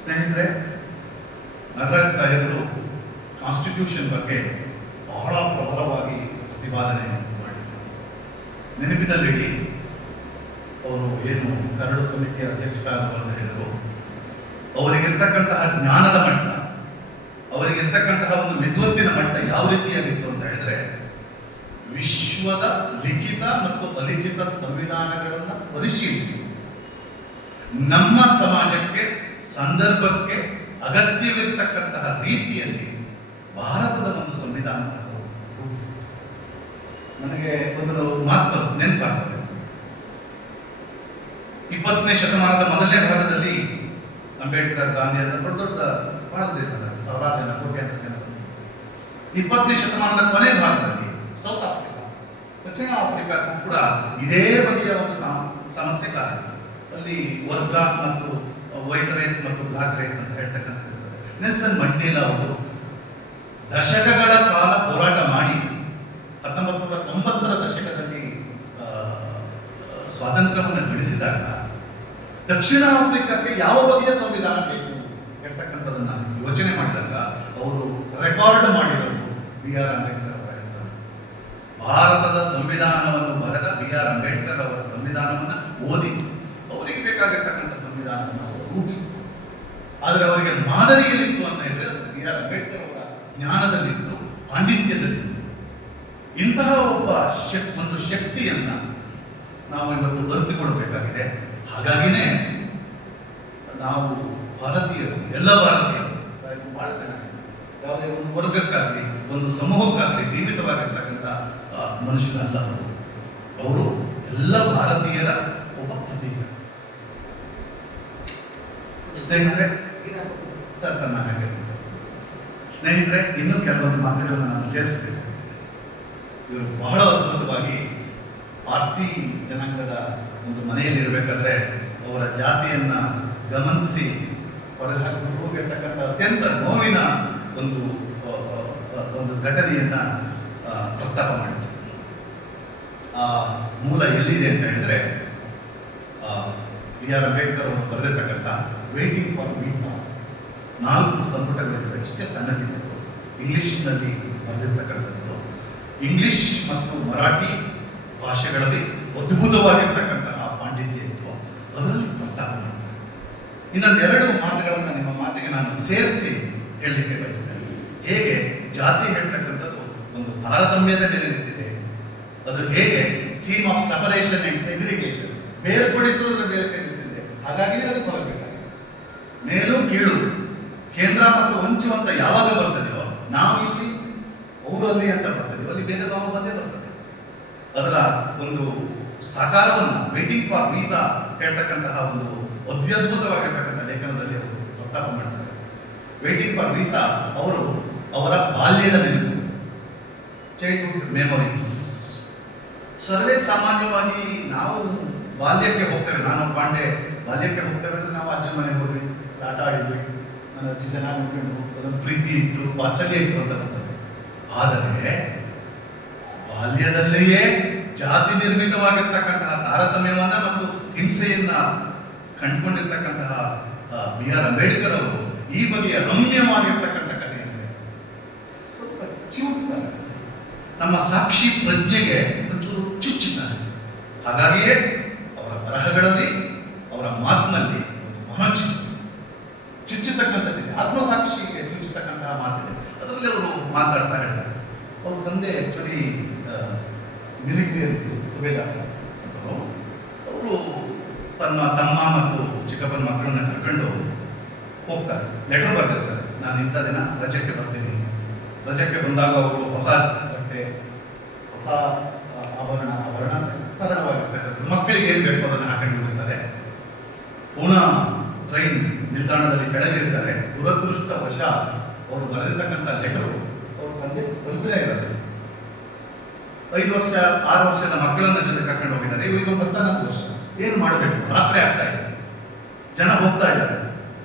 ಸ್ನೇಹಿತರೆ ನಟರಾಜ್ ಸಾಹೇಬರು ಕಾನ್ಸ್ಟಿಟ್ಯೂಷನ್ ಬಗ್ಗೆ ಬಹಳ ಪ್ರಬಲವಾಗಿ ಪ್ರತಿಪಾದನೆ ಮಾಡಿದರು. ನೆನಪಿನಲ್ಲಿಡಿ ಅವರು ಏನು ಕರಡು ಸಮಿತಿಯ ಅಧ್ಯಕ್ಷರಾದರು ಅಂತ ಹೇಳಿದರು, ಅವರಿಗಿರ್ತಕ್ಕಂತಹ ಜ್ಞಾನದ ಮಟ್ಟ ಅವರಿಗಿರ್ತಕ್ಕಂತಹ ಒಂದು ವಿದ್ವತ್ತಿನ ಮಟ್ಟ ಯಾವ ರೀತಿಯಾಗಿತ್ತು ಅಂತ ಹೇಳಿದ್ರೆ, ವಿಶ್ವದ ಲಿಖಿತ ಮತ್ತು ಅಲಿಖಿತ ಸಂವಿಧಾನಗಳನ್ನು ಪರಿಶೀಲಿಸಿ. ನಮ್ಮ ಸಮಾಜಕ್ಕೆ, ಸಂದರ್ಭಕ್ಕೆ ಅಗತ್ಯವಿರ್ತಕ್ಕಂತಹ ರೀತಿಯಲ್ಲಿ ಭಾರತದ ಒಂದು ಸಂವಿಧಾನವನ್ನು ನನಗೆ ಒಂದು ಮಾತು ನೆನಪಾಗ್ತದೆ. ಇಪ್ಪತ್ತನೇ ಶತಮಾನದ ಮೊದಲನೇ ಭಾಗದಲ್ಲಿ ಅಂಬೇಡ್ಕರ್ ಗಾಂಧಿ ಅಂತ ದೊಡ್ಡ ದೊಡ್ಡ ಜನ ಸಾವಿರಾರು ಜನ ಕೋಟ್ಯಾಂತರ ಜನ ಬಂದ್ರು. ಇಪ್ಪತ್ತನೇ ಶತಮಾನದ ಕೊನೆ ಭಾಗದಲ್ಲಿ ಸೌತ್ ಆಫ್ರಿಕಾ ದಕ್ಷಿಣ ಆಫ್ರಿಕಾಕ್ಕೂ ಕೂಡ ಇದೇ ಬಗೆಯ ಒಂದು ಸಮ- ಸಮಸ್ಯೆ ಕಾರಣ ಅಲ್ಲಿ ವರ್ಗ ಮತ್ತು ವೈಟ್ ರೈಸ್ ಮತ್ತು ಬ್ಲಾಕ್ ರೈಸ್ ಅಂತ ಹೇಳ್ತಕ್ಕಂಥದ್ದು. ನೆಲ್ಸನ್ ಮಂಡೇಲಾ ಅವರು ದಶಕಗಳ ಕಾಲ ಹೋರಾಟ ಮಾಡಿ ಹತ್ತೊಂಬತ್ತು ನೂರ ತೊಂಬತ್ತರ ದಶಕದಲ್ಲಿ ಸ್ವಾತಂತ್ರ್ಯವನ್ನು ಗಳಿಸಿದಾಗ ದಕ್ಷಿಣ ಆಫ್ರಿಕಾಕ್ಕೆ ಯಾವ ಬಗೆಯ ಸಂವಿಧಾನ ಬೇಕು ಎಂತಕ್ಕಂಥದ್ದನ್ನ ಯೋಚನೆ ಮಾಡಿದಾಗ ಅವರು ರೆಕಾರ್ಡ್ ಮಾಡಿರೋದು ಬಿ ಆರ್ ಅಂಬೇಡ್ಕರ್ ಅವರ ಹೆಸರು. ಭಾರತದ ಸಂವಿಧಾನವನ್ನು ಬರೆದ ಬಿ ಆರ್ ಅಂಬೇಡ್ಕರ್ ಅವರ ಸಂವಿಧಾನವನ್ನು ಓದಿ ಅವರಿಗೆ ಬೇಕಾಗಿರ್ತಕ್ಕಂಥ ಸಂವಿಧಾನವನ್ನು ರೂಪಿಸಿ ಆದರೆ ಅವರಿಗೆ ಮಾದರಿಯಲ್ಲಿತ್ತು ಅಂತ ಹೇಳಿದ್ರೆ ಬಿ ಆರ್ ಅಂಬೇಡ್ಕರ್ ಅವರ ಜ್ಞಾನದಲ್ಲಿತ್ತು, ಪಾಂಡಿತ್ಯದಲ್ಲಿತ್ತು. ಇಂತಹ ಒಬ್ಬ ಶಕ್, ಒಂದು ಶಕ್ತಿಯನ್ನ ನಾವು ಇವತ್ತು ಅರಿತುಕೊಳ್ಬೇಕಾಗಿದೆ. ಹಾಗಾಗಿನೇ ನಾವು ಭಾರತೀಯರು, ಎಲ್ಲ ಭಾರತೀಯರು ಬಹಳ ಚೆನ್ನಾಗಿದೆ ಯಾವುದೇ ಒಂದು ವರ್ಗಕ್ಕಾಗಲಿ, ಒಂದು ಸಮೂಹಕ್ಕಾಗಲಿ ಸೀಮಿತವಾಗಿರ್ತಕ್ಕಂಥ ಮನುಷ್ಯನಲ್ಲ ಅವರು. ಅವರು ಎಲ್ಲ ಭಾರತೀಯರ ಒಬ್ಬ ಪ್ರತೀಕ. ಸ್ನೇಹಿತರೆ, ಸರ್ ಸರ್, ನಾನು ಹಾಗೆ ಸ್ನೇಹಿತರೆ, ಇನ್ನೂ ಕೆಲವೊಂದು ಮಾತುಗಳನ್ನು ನಾನು ಸೇರಿಸ್ತೇನೆ. ಇವರು ಬಹಳ ಅದ್ಭುತವಾಗಿ ಪಾರ್ಸಿ ಜನಾಂಗದ ಒಂದು ಮನೆಯಲ್ಲಿ ಇರಬೇಕಾದ್ರೆ ಅವರ ಜಾತಿಯನ್ನ ಗಮನಿಸಿ ಹೊರಗೆ ಹಾಕಿಬಿಟ್ಟು ಹೋಗಿರ್ತಕ್ಕಂಥ ಅತ್ಯಂತ ನೋವಿನ ಒಂದು ಒಂದು ಘಟನೆಯನ್ನ ಪ್ರಸ್ತಾಪ ಮಾಡಿತು ಆ, ಮೂಲ ಎಲ್ಲಿದೆ ಅಂತ ಹೇಳಿದ್ರೆ ಬಿ ಆರ್ ಅಂಬೇಡ್ಕರ್ ಅವರು ಬರೆದಿರ್ತಕ್ಕಂಥ ವೇಟಿಂಗ್ ಫಾರ್ ವೀಸಾ ನಾಲ್ಕು ಸಂಪುಟಗಳಿದ್ದಾವೆ ಇಷ್ಟೇ ಸಣ್ಣದಿದೆ ಇಂಗ್ಲಿಷ್ನಲ್ಲಿ ಬರೆದಿರ್ತಕ್ಕಂಥದ್ದು. ಇಂಗ್ಲಿಷ್ ಮತ್ತು ಮರಾಠಿ ಭಾಷೆಗಳಲ್ಲಿ ಅದ್ಭುತವಾಗಿರ್ತಕ್ಕಂತಹ ಪಾಂಡಿತ್ಯ ಇತ್ತು. ಅದರಲ್ಲಿ ಇನ್ನೊಂದೆರಡು ಮಾತುಗಳನ್ನು ನಿಮ್ಮ ಮಾತಿಗೆ ನಾನು ಸೇರಿಸಿ ಹೇಳಲಿಕ್ಕೆ ಬಯಸ್ತೇನೆ. ಹೇಗೆ ಜಾತಿ ಹೇಳ್ತಕ್ಕಂಥದ್ದು ಒಂದು ತಾರತಮ್ಯದ ಮೇಲೆ ನಿಂತಿದೆ. ಅದು ಹೇಗೆ theme of separation and segregation ಬೇರ್ಪಡಿಸುವುದರ ಮೇಲೆ ನಿಂತಿದೆ. ಹಾಗಾಗಿ ಅದು ಬರಬೇಕಾಗಿದೆ ಮೇಲು ಕೀಳು, ಕೇಂದ್ರ ಮತ್ತು ಹೊಂಚು ಅಂತ ಯಾವಾಗ ಬರ್ತದೆಯೋ, ನಾವು ಇಲ್ಲಿ ಅವರಲ್ಲಿ ಅಂತ ಬರ್ತದೆಯೋ, ಅಲ್ಲಿ ಭೇದ ಭಾವ ಬಂದೇ ಬರ್ತದೆ. ಅದರ ಒಂದು ಸಾಕಾರವನ್ನು ವೇಟಿಂಗ್ ಫಾರ್ ವೀಸಾ ಹೇಳ್ತಕ್ಕಂತಹ ಒಂದು ಅತ್ಯದ್ಭುತವಾಗಿರ್ತಕ್ಕಂಥ ಲೇಖನದಲ್ಲಿ ಅವರು ಪ್ರಸ್ತಾಪ ಮಾಡ್ತಾರೆ. ವೇಟಿಂಗ್ ಫಾರ್ ವೀಸಾ ಅವರು ಅವರ ಬಾಲ್ಯದ ನೆನಪು ಚೈಲ್ಡ್ಹುಡ್ ಮೆಮೊರೀಸ್ ಸರ್ವೇ ಸಾಮಾನ್ಯವಾಗಿ ನಾವು ಬಾಲ್ಯಕ್ಕೆ ಹೋಗ್ತೇವೆ. ನಾನು ಪಾಂಡೆ ಬಾಲ್ಯಕ್ಕೆ ಹೋಗ್ತೇವೆ ಅಂದರೆ ನಾವು ಅಜ್ಜನ ಮನೆಗೆ ಹೋದ್ವಿ. ಆಟ ಆಡಿದ್ವಿ. ನನ್ನ ಅಜ್ಜಿ ಚೆನ್ನಾಗಿ ನೋಡ್ಕೊಂಡು ಅದೊಂದು ಪ್ರೀತಿ ಇತ್ತು, ವಾತ್ಸಲ್ಯ ಇತ್ತು ಅಂತ ಬರ್ತದೆ ಆದರೆ ಬಾಲ್ಯದಲ್ಲಿಯೇ ಜಾತಿ ನಿರ್ಮಿತವಾಗಿರ್ತಕ್ಕಂತಹ ತಾರತಮ್ಯವನ್ನ ಮತ್ತು ಹಿಂಸೆಯನ್ನ ಕಂಡುಕೊಂಡಿರ್ತಕ್ಕಂತಹ ಬಿ ಆರ್ ಅಂಬೇಡ್ಕರ್ ಅವರು ಈ ಬಗೆಯ ರಮ್ಯವಾಗಿರ್ತಕ್ಕಂಥ ಕಥೆಯನ್ನು ಸ್ವಲ್ಪ ಚಿವುಟ್ತಾರೆ ನಮ್ಮ ಸಾಕ್ಷಿ ಪ್ರಜ್ಞೆಗೆ ಒಂಚೂರು ಚುಚ್ಚುತ್ತಾರೆ ಹಾಗಾಗಿಯೇ ಅವರ ಬರಹಗಳಲ್ಲಿ ಅವರ ಮಾತಿನಲ್ಲಿ ಒಂದು ಮಹಚಿ ಚುಚ್ಚತಕ್ಕಂಥದ್ದಿದೆ. ಆತ್ಮಸಾಕ್ಷಿಗೆ ಚುಚ್ಚತಕ್ಕಂತಹ ಮಾತಿದೆ. ಅದರಲ್ಲಿ ಅವರು ಮಾತಾಡ್ತಾ ಹೇಳ್ತಾರೆ ಅವ್ರ ತಂದೆ ಆ್ಯಕ್ಚುಲಿ ಮಿಲಿಟರಿಯಲ್ಲಿ ಸುಬೇದಾರ್ ಅವರು ತನ್ನ ತಮ್ಮ ಮತ್ತು ಚಿಕ್ಕಪ್ಪನ ಮಕ್ಕಳನ್ನ ಕರ್ಕೊಂಡು ಹೋಗ್ತಾರೆ. ಲೆಟರ್ ಬರ್ತಿರ್ತಾರೆ ನಾನು ಇಂಥ ದಿನ ರಜಕ್ಕೆ ಬರ್ತೀನಿ. ರಜಕ್ಕೆ ಬಂದಾಗ ಅವರು ಹೊಸ ಬಟ್ಟೆ, ಹೊಸ ಆಭರಣ ಆಭರಣ ಸರಳವಾಗಿರ್ತಕ್ಕಂಥದ್ದು. ಮಕ್ಕಳಿಗೆ ಏನು ಬೇಕು ಅದನ್ನು ಹಾಕೊಂಡು ಹೋಗ್ತಾರೆ. ಪುನಃ ಟ್ರೈನ್ ನಿಲ್ದಾಣದಲ್ಲಿ ಕೆಳಗಿರ್ತಾರೆ. ದುರದೃಷ್ಟವಶ ಅವರು ಬರೆದಿರ್ತಕ್ಕಂಥ ಲೆಟರು ಅವ್ರ ತಂದೆ ತಲುಪದೇ ಇರೋದು. ಐದು ವರ್ಷ, ಆರು ವರ್ಷದ ಮಕ್ಕಳನ್ನ ಜೊತೆ ಕರ್ಕೊಂಡು ಹೋಗಿದ್ದಾರೆ. ಇವರಿಗೆ ಒಂದು ಹತ್ತನಾಲ್ಕು ವರ್ಷ. ಏನು ಮಾಡಬೇಕು? ರಾತ್ರಿ ಆಗ್ತಾ ಇದೆ. ಜನ ಹೋಗ್ತಾ ಇದ್ದಾರೆ.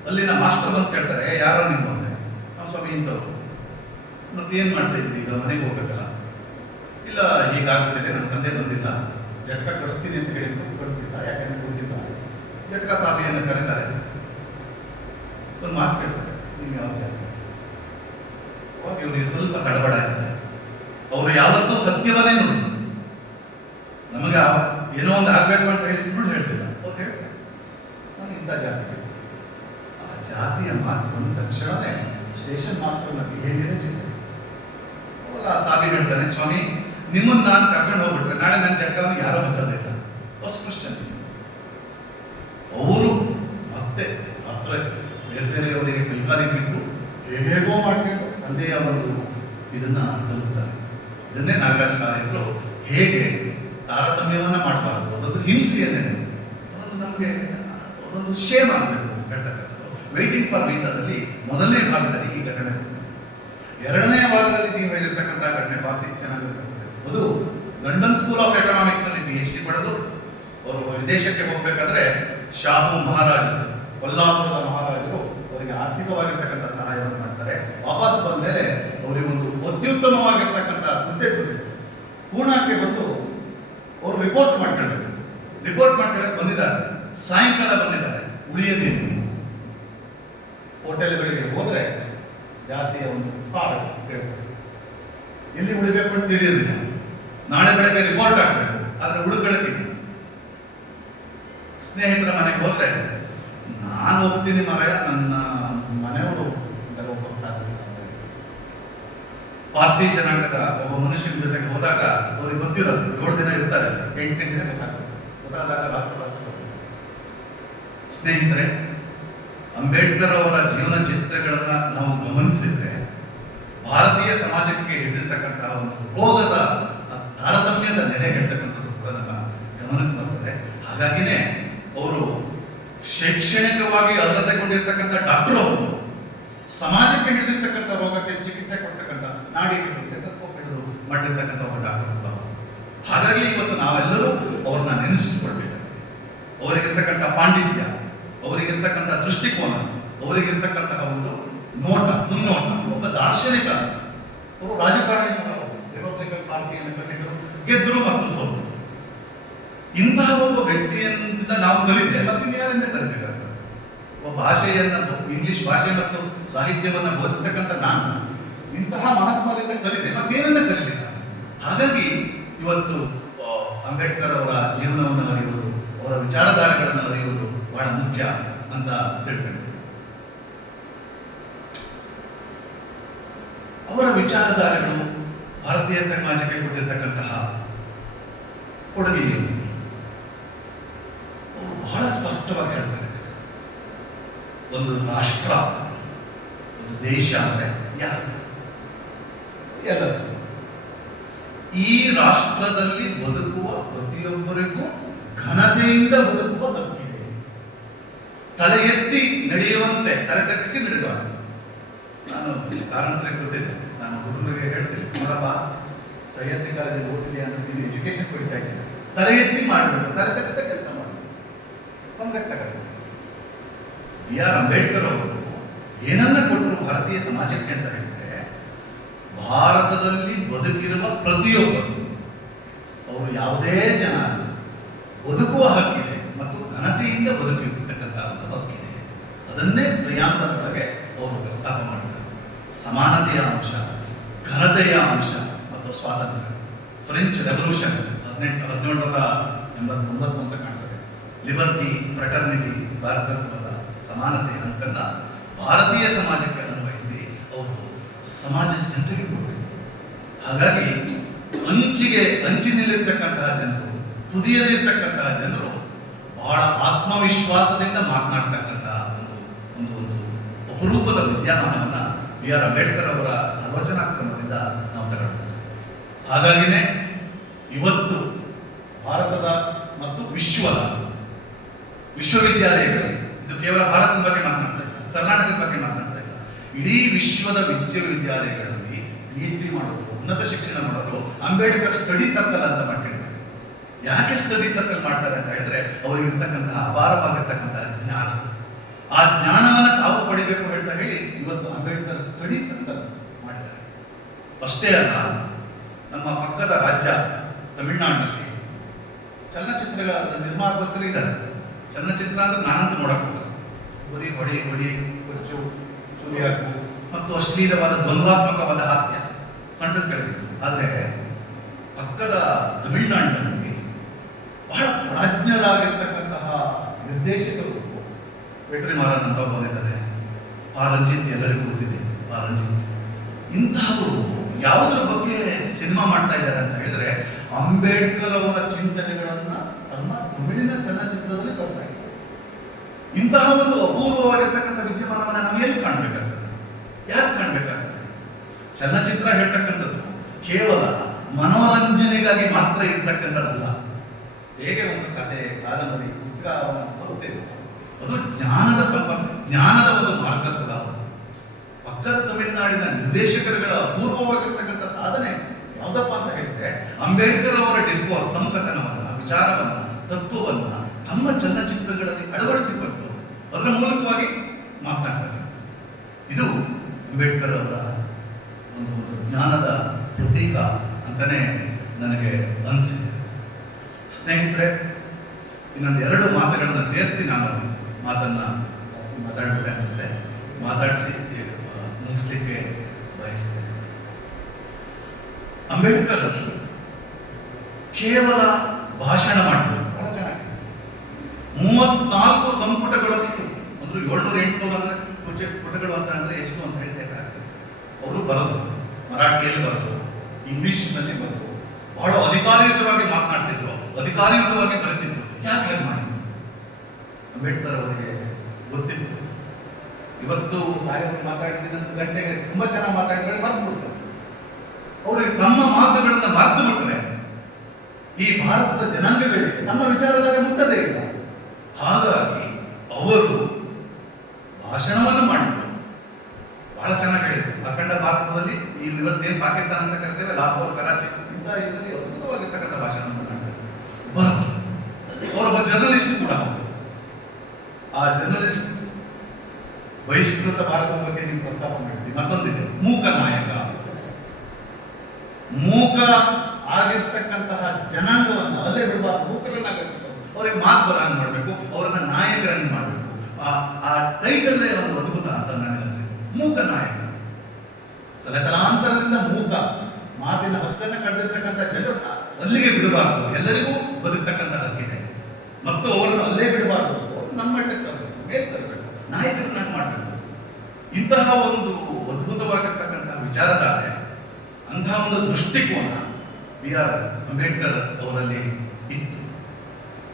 ಅಲ್ಲಿನ ಮಾಸ್ಟರ್ ಬಂದು ಕೇಳ್ತಾರೆ "ಏ, ಯಾರೋ ನೀವು ಬಂದೆ ನಾವು ಸ್ವಾಮಿ ಇಂಥವ್ರು. ಮತ್ತೆ ಏನು ಮಾಡ್ತಾ ಇದ್ದೀವಿ ಈಗ ಮನೆಗೆ ಹೋಗ್ಬೇಕಲ್ಲ? ಇಲ್ಲ ಹೀಗಾಗ್ಬಿಟ್ಟಿದೆ ನನ್ನ ತಂದೆ ಬಂದಿಲ್ಲ. ಜಟ್ಕ ಕಳಿಸ್ತೀನಿ ಅಂತ ಹೇಳಿದ್ರು ಕಳಿಸಿಲ್ಲ. ಯಾಕೆಂದ್ರೆ ಗೊತ್ತಿಲ್ಲ. ಜಟ್ಕ ಸ್ವಾಮಿಯನ್ನು ಕರೀತಾರೆ. ಒಂದು ಮಾತು ಕೇಳ್ತಾರೆ. ನೀವು ಯಾವ್ದು? ಅವಾಗ ಇವರಿಗೆ ಸ್ವಲ್ಪ ತಡಬಡ ಇರ್ತಾರೆ ಅವರು ಯಾವತ್ತೂ ಸತ್ಯವನ್ನೇ ನೋಡಿ ನಮಗೆ ಏನೋ ಒಂದು ಆಗಬೇಕು ಅಂತ ಹೇಳಿ ಸುಳ್ಳು ಹೇಳ್ತಿಲ್ಲ. ಅವ್ರು ಹೇಳ್ತಾರೆ ನಾನು ಇಂಥ ಜಾತಿ ಆ ಜಾತಿಯ ಮಾತು ಬಂದ ತಕ್ಷಣವೇ ಸ್ಟೇಷನ್ ಮಾಸ್ಟರ್ನ ಬಿಹೇವಿಯರ್ ಜೊತೆ ಅವಾಗ ಆ ಸಾಬಿ ಹೇಳ್ತಾನೆ, ಸ್ವಾಮಿ, ನಿಮ್ಮನ್ನ ನಾನು ಕರ್ಕೊಂಡು ಹೋಗ್ಬಿಟ್ರೆ ನಾಳೆ ನನ್ನ ಜಟ್ಕವನ್ನು ಯಾರೋ ಹಚ್ಚೋದಿಲ್ಲ ಕ್ವಶನ್ ಅವರು ಮತ್ತೆ ಮಾತ್ರ ಬೇರೆ ಬೇರೆಯವರಿಗೆ ಕೈಕಾಲಿ ಬೇಕು ಹೇಗೇಗೋ ಮಾಡಬೇಕು ತಂದೆಯ ಒಂದು ಇದನ್ನ ತಲುಪ್ತಾರೆ ಇದನ್ನೇ ನಾಗರಾಜ್ ನಾಯಕರು ಹೇಗೆ ತಾರತಮ್ಯವನ್ನ ಮಾಡಬಾರ್ದು. ಅದೊಂದು ಹಿಂಸೆಯನ್ನು ಅದೊಂದು ನಮಗೆ ಅದೊಂದು ಶೇಮ್ ಆಗಬೇಕು ಹೇಳ್ತಕ್ಕಂಥದ್ದು. ವೈಟಿಂಗ್ ಫಾರ್ ವೀಸಾದಲ್ಲಿ ಮೊದಲನೇ ಭಾಗದಲ್ಲಿ ಈ ಘಟನೆ. ಎರಡನೇ ಭಾಗದಲ್ಲಿ ನೀವು ಹೇಳಿರ್ತಕ್ಕಂಥ ಘಟನೆ ಭಾಷೆ ಚೆನ್ನಾಗಿರ್ತಕ್ಕಂಥದ್ದು ಅದು ಲಂಡನ್ ಸ್ಕೂಲ್ ಆಫ್ ಎಕನಾಮಿಕ್ಸ್ನಲ್ಲಿ ಪಿ ಎಚ್ ಡಿ ಪಡೆದು ಅವರು ವಿದೇಶಕ್ಕೆ ಹೋಗಬೇಕಾದ್ರೆ ಶಾಹು ಮಹಾರಾಜರು ಕೊಲ್ಲಾಪುರದ ಮಹಾರಾಜರು ಅವರಿಗೆ ಆರ್ಥಿಕವಾಗಿರ್ತಕ್ಕಂಥ ಸಹಾಯವನ್ನು ಮಾಡ್ತಾರೆ. ವಾಪಸ್ ಬಂದ ಮೇಲೆ ಅವರಿಗೆ ಒಂದು ಅತ್ಯುತ್ತಮವಾಗಿರ್ತಕ್ಕಂಥ ಹುದ್ದೆ ಪೂರ್ಣಕ್ಕೆ ಬಂದು ರಿಪೋರ್ಟ್ ಮಾಡ್ತಾರೆ ರಿಪೋರ್ಟ್ ಮಾಡ್ಕೊಳ್ಳೋಕೆ ಬಂದಿದ್ದಾರೆ. ಸಾಯಂಕಾಲ ಬಂದಿದ್ದಾರೆ. ಉಳಿಯದೇನು ಹೋಟೆಲ್ಗಳಿಗೆ ಹೋದ್ರೆ ಜಾತಿಯ ಒಂದು ಕಾರ್ಡ್ ಎಲ್ಲಿ ಉಳಿಬೇಕು ಅಂತ ತಿಳಿಯೋದಿಲ್ಲ ನಾಳೆ ಬೆಳಗ್ಗೆ ರಿಪೋರ್ಟ್ ಆಗ್ಬೇಕು ಆದ್ರೆ ಉಳ್ಕೊಳ್ಳೋಕ್ಕಿಲ್ಲ ಸ್ನೇಹಿತರ ಮನೆಗೆ ಹೋದ್ರೆ, ನಾನು ಹೋಗ್ತೀನಿ ಮರ ನನ್ನ ಮನೆಯವರು ಅಂತ ಹೋಗೋಕೆ ಸಾಧ್ಯ ಇಲ್ಲ ಅಂತ ಹೇಳಿ. ಪಾರ್ಸಿ ಜನಾಂಗದ ಒಬ್ಬ ಮನುಷ್ಯನ ಜೊತೆಗೆ ಹೋದಾಗ ಅವ್ರಿಗೆ ಗೊತ್ತಿರೋದು, ಏಳು ದಿನ ಇರ್ತಾರೆ ಎಂಟನೇ ದಿನ ಗೊತ್ತಾಗ್ತದೆ ಗೊತ್ತಾದಾಗ ಸ್ನೇಹಿತರೆ, ಅಂಬೇಡ್ಕರ್ ಅವರ ಜೀವನ ಚಿತ್ರಗಳನ್ನ ನಾವು ಗಮನಿಸಿದ್ರೆ ಭಾರತೀಯ ಸಮಾಜಕ್ಕೆ ಹಿಡಿದಿರ್ತಕ್ಕಂತಹ ಒಂದು ರೋಗದ ತಾರತಮ್ಯದ ನೆಲೆ ಹೇಳ್ತಕ್ಕಂಥದ್ದು ಕೂಡ ನಮ್ಮ ಗಮನಕ್ಕೆ ಬರ್ತದೆ. ಹಾಗಾಗಿನೇ ಅವರು ಶೈಕ್ಷಣಿಕವಾಗಿ ಅರ್ಹತೆಗೊಂಡಿರ್ತಕ್ಕಂಥ ಡಾಕ್ಟರ್ ಅವರು ಸಮಾಜಕ್ಕೆ ಹಿಡಿದಿರ್ತಕ್ಕಂಥ ರೋಗಕ್ಕೆ ಚಿಕಿತ್ಸೆ ಕೊಡ್ತಕ್ಕಂಥ ನಾಡಿ ಹಿಡಿದು ಮಾಡಿರ್ತಕ್ಕಂಥ ಒಬ್ಬ ಡಾಕ್ಟರ್ ಹಾಗಾಗಿ ಇವತ್ತು ನಾವೆಲ್ಲರೂ ಅವ್ರನ್ನ ನೆನಪಿಸಿಕೊಳ್ಬೇಕು. ಅವರಿಗಿರ್ತಕ್ಕಂಥ ಪಾಂಡಿತ್ಯ, ಅವರಿಗಿರ್ತಕ್ಕಂಥ ದೃಷ್ಟಿಕೋನ ಅವರಿಗಿರ್ತಕ್ಕಂತಹ ಒಂದು ನೋಟ, ಮುನ್ನೋಟ, ಒಬ್ಬ ದಾರ್ಶನಿಕ. ಅವರು ರಾಜಕಾರಣಿ. ರಿಪಬ್ಲಿಕನ್ ಪಾರ್ಟಿಯನ್ನು ಕಟ್ಟಿದ್ರು ಗೆದ್ರು ಮತ್ತು ಸೋತರು ಇಂತಹ ಒಬ್ಬ ವ್ಯಕ್ತಿಯಿಂದ ನಾವು ಕಲಿತೆ ಮತ್ತೆ ಯಾರಿಂದ ಕಲಿಬೇಕಾಗ್ತದೆ? ಒಬ್ಬ ಭಾಷೆಯನ್ನ ಇಂಗ್ಲಿಷ್ ಭಾಷೆ ಮತ್ತು ಸಾಹಿತ್ಯವನ್ನು ಬೋಧಿಸ್ತಕ್ಕಂಥ ನಾನು ಇಂತಹ ಮಹಾತ್ಮರಿಂದ ಕಲಿತೆ, ಮತ್ತೇನನ್ನ ಕಲಿಲಿಲ್ಲ. ಹಾಗಾಗಿ ಇವತ್ತು ಅಂಬೇಡ್ಕರ್ ಅವರ ಜೀವನವನ್ನು ಅರಿಯುವುದು, ಅವರ ವಿಚಾರಧಾರೆಗಳನ್ನು ಅರಿಯುವುದು ಬಹಳ ಮುಖ್ಯ ಅಂತ ಹೇಳ್ತೇನೆ. ಅವರ ವಿಚಾರಧಾರೆಗಳು ಭಾರತೀಯ ಸಮಾಜಕ್ಕೆ ಕೊಟ್ಟಿರ್ತಕ್ಕಂತಹ ಕೊಡುಗೆ ಏನು ಬಹಳ ಸ್ಪಷ್ಟವಾಗಿ ಹೇಳ್ತಾರೆ. ಒಂದು ರಾಷ್ಟ್ರ, ಒಂದು ದೇಶ ಅಂದ್ರೆ ಯಾರು? ಎಲ್ಲರೂ. ಈ ರಾಷ್ಟ್ರದಲ್ಲಿ ಬದುಕುವ ಪ್ರತಿಯೊಬ್ಬರಿಗೂ ಘನತೆಯಿಂದ ಬದುಕುವ ಹಕ್ಕಿದೆ. ತಲೆ ಎತ್ತಿ ನಡೆಯುವಂತೆ, ತಲೆ ತಗ್ಗಿಸಿ ನಡೆಯುವ. ನಾನು ಕಾರಂತರಿಗೆ ಗೊತ್ತಿದ್ದೆ. ನಾನು ಹುಡುಗರಿಗೆ ಹೇಳ್ತೀನಿ, ನೋಡಪ್ಪ ಸಹ್ಯಾದ್ರಿ ಕಾಲೇಜಲ್ಲಿ ಓದ್ತಿದ್ಯಾ ಅಂತ ನೀನು ಎಜುಕೇಶನ್ ಕೊಡ್ತಾ ಇದ್ದೀನಿ ತಲೆ ಎತ್ತಿ ಮಾಡಬೇಕು ತಲೆ ತಗ್ಗಿಸ ಕೆಲಸ ಮಾಡಬೇಕು ತೊಂದರೆ ತಗಬೇಕು ಬಿ ಆರ್ ಅಂಬೇಡ್ಕರ್ ಅವರು ಏನನ್ನ ಕೊಟ್ಟರು ಭಾರತೀಯ ಸಮಾಜಕ್ಕೆ ಅಂತ ಹೇಳಿದ್ರೆ, ಭಾರತದಲ್ಲಿ ಬದುಕಿರುವ ಪ್ರತಿಯೊಬ್ಬರು, ಅವರು ಯಾವುದೇ ಜನ ಬದುಕುವ ಹಕ್ಕಿದೆ ಮತ್ತು ಘನತೆಯಿಂದ ಬದುಕಿರ್ತಕ್ಕಂಥ ಒಂದು ಹಕ್ಕಿದೆ. ಅದನ್ನೇ ಪ್ರಿಯಾಂಬಲದೊಳಗೆ ಅವರು ಪ್ರಸ್ತಾಪ ಮಾಡಿದ್ದಾರೆ. ಸಮಾನತೆಯ ಅಂಶ, ಘನತೆಯ ಅಂಶ ಮತ್ತು ಸ್ವಾತಂತ್ರ್ಯ. ಫ್ರೆಂಚ್ ರೆವಲ್ಯೂಷನ್ ಹದಿನೆಂಟು ಹದಿನೇಳರ ಎಂಬತ್ತೊಂಬತ್ತು ಅಂತ ಕಾಣ್ತದೆ. ಲಿಬರ್ಟಿ ಫ್ರೆಟರ್ನಿಟಿ ಭಾರತತ್ವದ ಸಮಾನತೆ ಹಕ್ಕನ್ನ ಭಾರತೀಯ ಸಮಾಜಕ್ಕೆ ಅನ್ವಯಿಸಿ ಅವರು ಸಮಾಜದ ಜನರಿಗೆ ಕೊಟ್ಟರು ಹಾಗಾಗಿ ಅಂಚಿಗೆ ಅಂಚಿನಲ್ಲಿರ್ತಕ್ಕಂತಹ ಜನರು ತುದಿಯಲ್ಲಿರ್ತಕ್ಕಂತಹ ಜನರು ಬಹಳ ಆತ್ಮವಿಶ್ವಾಸದಿಂದ ಮಾತನಾಡ್ತಕ್ಕಂತಹ ಒಂದು ಒಂದು ಒಂದು ಅಪರೂಪದ ವಿದ್ಯಮಾನವನ್ನ ಬಿ ಆರ್ ಅಂಬೇಡ್ಕರ್ ಅವರ ಆಲೋಚನಾಕ್ರಮದಿಂದ ನಾವು ತಗೊಳ್ಬೋದು ಹಾಗಾಗಿನೇ ಇವತ್ತು ಭಾರತದ ಮತ್ತು ವಿಶ್ವದ ವಿಶ್ವವಿದ್ಯಾಲಯಗಳಲ್ಲಿ ಇದು ಕೇವಲ ಭಾರತದ ಬಗ್ಗೆ ಮಾತನಾಡ್ತಾ ಇಲ್ಲ, ಕರ್ನಾಟಕದ ಬಗ್ಗೆ ಮಾತನಾಡ್ತಾ ಇಲ್ಲ. ಇಡೀ ವಿಶ್ವದ ವಿಶ್ವವಿದ್ಯಾಲಯಗಳಲ್ಲಿ ಪಿ ಎಚ್ ಡಿ ಮಾಡೋದು, ಉನ್ನತ ಶಿಕ್ಷಣ ಮಾಡೋದು, ಅಂಬೇಡ್ಕರ್ ಸ್ಟಡಿ ಸರ್ಕಲ್ ಅಂತ ಮಾಡ್ಕೊಂಡಿದ್ದಾರೆ. ಯಾಕೆ ಸ್ಟಡಿ ಸರ್ಕಲ್ ಮಾಡ್ತಾರೆ ಅಂತ ಹೇಳಿದ್ರೆ ಅವರಿಗೆ ಇರ್ತಕ್ಕಂತಹ ಅಪಾರವಾಗಿರ್ತಕ್ಕಂತಹ ಜ್ಞಾನ. ಆ ಜ್ಞಾನವನ್ನು ತಾವು ಪಡಿಬೇಕು ಹೇಳ್ತಾ ಹೇಳಿ ಇವತ್ತು ಅಂಬೇಡ್ಕರ್ ಸ್ಟಡಿ ಸರ್ಕಲ್ ಮಾಡಿದ್ದಾರೆ. ಅಷ್ಟೇ ಅಲ್ಲ, ನಮ್ಮ ಪಕ್ಕದ ರಾಜ್ಯ ತಮಿಳುನಾಡಿನಲ್ಲಿ ಚಲನಚಿತ್ರಗಳ ನಿರ್ಮಾಪಕರು ಇದ್ದಾರೆ. ಚಲನಚಿತ್ರ ಅಂದ್ರೆ ನಾನಂತೂ ನೋಡಕ್ ಬಡಿ ಹೊಡಿ ಹೊಡಿ ಕೊಚ್ಚು ಚೂರಿ ಹಾಕು ಮತ್ತು ಅಶ್ಲೀಲವಾದ ದ್ವಂದ್ವಾತ್ಮಕವಾದ ಹಾಸ್ಯ ಕಂಡು ಕಳೆದಿತ್ತು ಆದರೆ ಪಕ್ಕದ ತಮಿಳುನಾಡಿನಲ್ಲಿ ಬಹಳ ಪ್ರಾಜ್ಞರಾಗಿರ್ತಕ್ಕಂತಹ ನಿರ್ದೇಶಕರು ವೆಟ್ರಿಮಾರನ್ ಅಂತ ಬಂದಿದ್ದಾರೆ ಪಾರಂಜಿತ್ ಎಲ್ಲರಿಗೂ ಗೊತ್ತಿದೆ, ಪಾರಂಜಿತ್. ಇಂತಹವರು ಯಾವುದ್ರ ಬಗ್ಗೆ ಸಿನಿಮಾ ಮಾಡ್ತಾ ಇದ್ದಾರೆ ಅಂತ ಹೇಳಿದ್ರೆ ಅಂಬೇಡ್ಕರ್ ಅವರ ಚಿಂತನೆಗಳನ್ನ ತಮ್ಮ ತಮಿಳಿನ ಚಲನಚಿತ್ರದಲ್ಲಿ ತರ್ತಾರೆ ಇಂತಹ ಒಂದು ಅಪೂರ್ವವಾಗಿರ್ತಕ್ಕಂಥ ವಿದ್ಯಮಾನವನ್ನು ನಾವು ಎಲ್ಲಿ ಕಾಣ್ಬೇಕಾಗ್ತದೆ? ಯಾಕೆ ಕಾಣ್ಬೇಕಾಗ್ತದೆ? ಚಲನಚಿತ್ರ ಹೇಳ್ತಕ್ಕಂಥದ್ದು ಕೇವಲ ಮನೋರಂಜನೆಗಾಗಿ ಮಾತ್ರ ಇರ್ತಕ್ಕಂಥದ್ದಲ್ಲ. ಹೇಗೆ ಒಂದು ಕತೆ ಕಾದಂಬರಿ, ಪುಸ್ತಕ ಅದು ಜ್ಞಾನದ ಸಂಪರ್ಕ ಜ್ಞಾನದ ಒಂದು ಮಾರ್ಗ ಕೂಡ. ಪಕ್ಕದ ತಮಿಳುನಾಡಿನ ನಿರ್ದೇಶಕರುಗಳ ಅಪೂರ್ವವಾಗಿರ್ತಕ್ಕಂಥ ಸಾಧನೆ ಯಾವುದಪ್ಪ ಅಂತ ಹೇಳಿದ್ರೆ ಅಂಬೇಡ್ಕರ್ ಅವರ ಡಿಸ್ಕೋರ್ಸ್ ಸಂಕಥನವನ್ನ, ವಿಚಾರವನ್ನ, ತತ್ವವನ್ನ ತಮ್ಮ ಚಲನಚಿತ್ರಗಳಲ್ಲಿ ಅಳವಡಿಸಿಕೊಂಡು ಅದರ ಮೂಲಕವಾಗಿ ಮಾತನಾಡ್ತಾರೆ ಇದು ಅಂಬೇಡ್ಕರ್ ಅವರ ಒಂದು ಜ್ಞಾನದ ಪ್ರತೀಕ ಅಂತಾನೆ ನನಗೆ ಅನಿಸಿದೆ. ಸ್ನೇಹಿತರೆ, ಇನ್ನೊಂದು ಎರಡು ಮಾತುಗಳನ್ನು ಸೇರಿಸಿ ನಾನು ಮಾತನ್ನ ಮಾತಾಡಬೇಕು ಅನಿಸುತ್ತೆ. ಮಾತಾಡಿಸಿ ಮುಗಿಸ್ಲಿಕ್ಕೆ ಬಯಸ್ತೇನೆ. ಅಂಬೇಡ್ಕರ್ ಕೇವಲ ಭಾಷಣ ಮಾಡಿದ್ರು ಮೂವತ್ನಾಲ್ಕು ಸಂಪುಟಗಳಷ್ಟು ಅಂದ್ರೆ ಏಳ್ನೂರ ಎಂಟುನೂರು ಅಂದ್ರೆ ಪುಟ- ಪುಟಗಳು ಅಂತ ಅಂದ್ರೆ ಎಷ್ಟು ಅಂತ ಹೇಳ್ಬೇಕಾಗ್ತದೆ ಅವರು ಬರೋದು, ಮರಾಠಿಯಲ್ಲಿ ಬರೋದು, ಇಂಗ್ಲಿಷ್ನಲ್ಲಿ ಬರೋದು. ಬಹಳ ಅಧಿಕಾರಯುತವಾಗಿ ಮಾತನಾಡ್ತಿದ್ರು, ಅಧಿಕಾರಯುತವಾಗಿ ಬರೆತಿದ್ರು ಯಾಕೆ ಮಾಡಿದ್ರು? ಅಂಬೇಡ್ಕರ್ ಅವರಿಗೆ ಗೊತ್ತಿತ್ತು. ಇವತ್ತು ಸಾಹೇಬರು ಮಾತಾಡಿದ ಗಂಟೆಗೆ ತುಂಬಾ ಚೆನ್ನಾಗಿ ಮಾತಾಡಿದ್ರೆ ಮರ್ತು ಬಿಡ್ತಾರೆ ಅವ್ರಿಗೆ ತಮ್ಮ ಮಾತುಗಳನ್ನ ಮರ್ತು ಬಿಟ್ರೆ ಈ ಭಾರತದ ಜನಾಂಗಗಳಿಗೆ ನಮ್ಮ ವಿಚಾರದಲ್ಲಿ ಮುಟ್ಟದೇ ಇಲ್ಲ. ಹಾಗಾಗಿ ಅವರು ಭಾಷಣವನ್ನು ಮಾಡಿದರು. ಬಹಳ ಚೆನ್ನಾಗಿ ಹೇಳಿದ್ರು. ಅಖಂಡ ಭಾರತದಲ್ಲಿ ನೀವು ಇವತ್ತೇನು ಪಾಕಿಸ್ತಾನ ಅಂತ ಕರಿತೇವೆ ಲಾಹೋರ್, ಕರಾಚಿ, ಇಂಥ ಇದರಲ್ಲಿ ಅದ್ಭುತವಾಗಿರ್ತಕ್ಕಂಥ ಭಾಷಣವನ್ನು ಮಾಡಿದ್ರು. ಬರೆದ್ರು ಅವರೊಬ್ಬ ಜರ್ನಲಿಸ್ಟ್ ಕೂಡ. ಆ ಜರ್ನಲಿಸ್ಟ್ ಬಹಿಷ್ಕೃತ ಭಾರತದ ಬಗ್ಗೆ ನೀವು ಪ್ರಸ್ತಾಪ ಮಾಡಿದ್ವಿ ಮತ್ತೊಂದಿದೆ. ಮೂಕ ನಾಯಕ. ಮೂಕ ಆಗಿರ್ತಕ್ಕಂತಹ ಜನಾಂಗವನ್ನು ಅಲ್ಲೇ ಬಿಡುವ ಮೂಕರನ್ನಾಗಬೇಕು ಅವ್ರಿಗೆ ಮಾತು ಬರಂಗ್ ಮಾಡಬೇಕು, ಅವರನ್ನ ನಾಯಕರನ್ನು ಮಾಡಬೇಕು. ಆ ಆ ಟೈಟಲ್ಲೇ ಒಂದು ಅದ್ಭುತ ಅಂತ ನನಗೆ ಅನಿಸಿದೆ. ಮೂಕ ನಾಯಕ. ತಲೆತಲಾಂತರದಿಂದ ಮೂಕ. ಮಾತಿನ ಹಕ್ಕನ್ನು ಕಂಡಿರ್ತಕ್ಕಂಥ ಜನರು ಅಲ್ಲಿಗೆ ಬಿಡಬಾರ್ದು. ಎಲ್ಲರಿಗೂ ಬದುಕ್ತಕ್ಕಂಥ ಹಕ್ಕಿದೆ ಮತ್ತು ಅವರನ್ನು ಅಲ್ಲೇ ಬಿಡಬಾರ್ದು. ಅವ್ರು ನಮ್ಮ ತರಬೇಕು ಮೇಲೆ ತರಬೇಕು ನಾಯಕರನ್ನಾಗಿ ಮಾಡಬೇಕು. ಇಂತಹ ಒಂದು ಅದ್ಭುತವಾಗಿರ್ತಕ್ಕಂತಹ ವಿಚಾರಧಾರೆ, ಅಂತಹ ಒಂದು ದೃಷ್ಟಿಕೋನ ಬಿ ಆರ್ ಅಂಬೇಡ್ಕರ್ ಅವರಲ್ಲಿ ಇತ್ತು.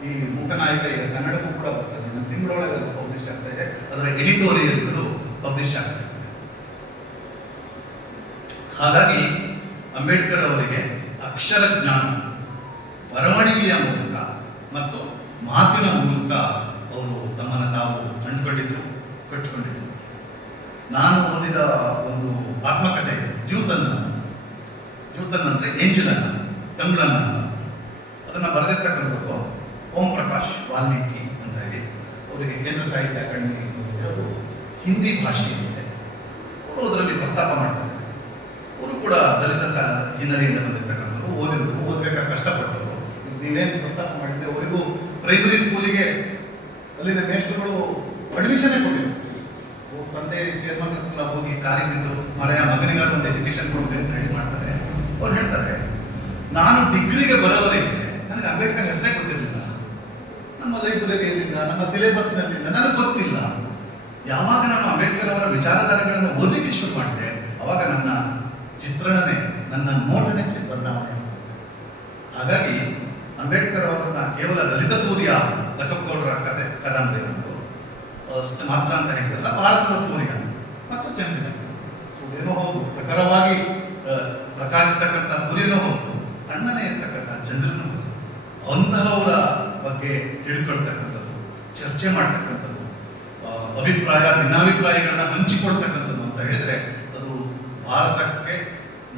ಈ ಮೂಕನಾಯಕ ಈಗ ಕನ್ನಡಕ್ಕೂ ಕೂಡ ಬರ್ತದೆ. ಇನ್ನು ತಿಂಗಳೊಳಗೆ ಅದು ಪಬ್ಲಿಷ್ ಆಗ್ತಾ ಇದೆ. ಅದರ ಎಡಿಟೋರಿಯಲ್ಗಳು ಪಬ್ಲಿಷ್ ಆಗ್ತಾ ಇದೆ. ಹಾಗಾಗಿ ಅಂಬೇಡ್ಕರ್ ಅವರಿಗೆ ಅಕ್ಷರ ಜ್ಞಾನ, ಬರವಣಿಗೆಯ ಮೂಲಕ ಮತ್ತು ಮಾತಿನ ಮೂಲಕ ಅವರು ತಮ್ಮನ್ನು ತಾವು ಕಂಡುಕೊಂಡಿದ್ರು, ಕಟ್ಟಿಕೊಂಡಿದ್ರು. ನಾನು ಓದಿದ ಒಂದು ಆತ್ಮಕಥೆ ಇದೆ ಜ್ಯೂತನ್ನ ಜ್ಯೂತನ್ ಅಂದ್ರೆ ಏಂಜಲನ್ನ ತಮಿಳನ್ನ ಅದನ್ನ ಬರೆದಿರ್ತಕ್ಕಂಥದ್ದು ಓಂ ಪ್ರಕಾಶ್ ವಾಲ್ಮೀಕಿ ಅಂತ ಹೇಳಿ ಅವರಿಗೆ ಕೇಂದ್ರ ಸಾಹಿತ್ಯ ಅಕಾಡೆಮಿ. ಅದು ಹಿಂದಿ ಭಾಷೆಯಲ್ಲಿದೆ ಅವರು ಅದರಲ್ಲಿ ಪ್ರಸ್ತಾಪ ಮಾಡ್ತಾರೆ. ಅವರು ಕೂಡ ದಲಿತ ಸ ಹಿನ್ನೆಲೆಯಿಂದ ಬಂದಿರ್ತಕ್ಕಂಥವ್ರು ಓದಿದ್ರು ಓದ್ಬೇಕಾದ್ರೆ ಕಷ್ಟಪಟ್ಟವರು. ನೀವೇನು ಪ್ರಸ್ತಾಪ ಮಾಡಿದ್ರೆ, ಅವರಿಗೂ ಪ್ರೈಮರಿ ಸ್ಕೂಲಿಗೆ ಅಲ್ಲಿನ ಮೇಷ್ಟ್ರುಗಳು ಅಡ್ಮಿಷನ್ನೇ ಕೊಟ್ಟಿದ್ರು. ತಂದೆ ಚೇರ್ಮನ್ ಹತ್ರ ಹೋಗಿ ಕಾರಿಗೆ ಬಿದ್ದು ಮರೆಯ ಮಗನಿಗಾದ ಒಂದು ಎಜುಕೇಶನ್ ಕೊಡುತ್ತೆ ಅಂತ ಹೇಳಿ ಮಾಡ್ತಾರೆ. ಅವ್ರು ಹೇಳ್ತಾರೆ, ನಾನು ಡಿಗ್ರಿಗೆ ಬರೋವರೆಗೆ, ನನಗೆ ಅಂಬೇಡ್ಕರ್ ಹೆಸರೇ ಗೊತ್ತಿರಲಿಲ್ಲ ನಮ್ಮ ಲೈಬ್ರರಿಯಲ್ಲಿಂದ ನಮ್ಮ ಸಿಲೆಬಸ್ನಲ್ಲಿಂದ, ನನಗೆ ಗೊತ್ತಿಲ್ಲ. ಯಾವಾಗ ನಾನು ಅಂಬೇಡ್ಕರ್ ಅವರ ವಿಚಾರಧಾರೆಗಳನ್ನು ಓದಲಿಕ್ಕೆ ಶುರು ಮಾಡಿದೆ, ಅವಾಗ ನನ್ನ ಚಿತ್ರಣನೆ ನನ್ನ ನೋಟನೆ ಬದಲಾವಣೆ. ಹಾಗಾಗಿ ಅಂಬೇಡ್ಕರ್ ಅವರನ್ನ ಕೇವಲ ದಲಿತ ಸೂರ್ಯ ಲಕ್ಕಪ್ಪಗೌಡರ ಕತೆ, ಕದಂಬರಿ ಅನ್ನೋದು ಅಷ್ಟು ಮಾತ್ರ ಅಂತ ಹೇಳಿದ್ರಲ್ಲ, ಭಾರತದ ಸೂರ್ಯ ಮತ್ತು ಚಂದ್ರ ಸೂರ್ಯನೂ ಹೌದು, ಪ್ರಖರವಾಗಿ ಪ್ರಕಾಶಿಸ್ತಕ್ಕಂಥ ಸೂರ್ಯನೂ ಹೌದು ತಣ್ಣನೆ ಇರ್ತಕ್ಕಂಥ ಚಂದ್ರನೂ ಹೌದು. ಅಂತಹವರ ಬಗ್ಗೆ ತಿಳ್ಕೊಳ್ತಕ್ಕಂಥದ್ದು, ಚರ್ಚೆ ಮಾಡ್ತಕ್ಕಂಥದ್ದು ಅಭಿಪ್ರಾಯ, ಭಿನ್ನಾಭಿಪ್ರಾಯಗಳನ್ನ ಹಂಚಿಕೊಳ್ತಕ್ಕಂಥದ್ದು ಅಂತ ಹೇಳಿದ್ರೆ ಅದು ಭಾರತಕ್ಕೆ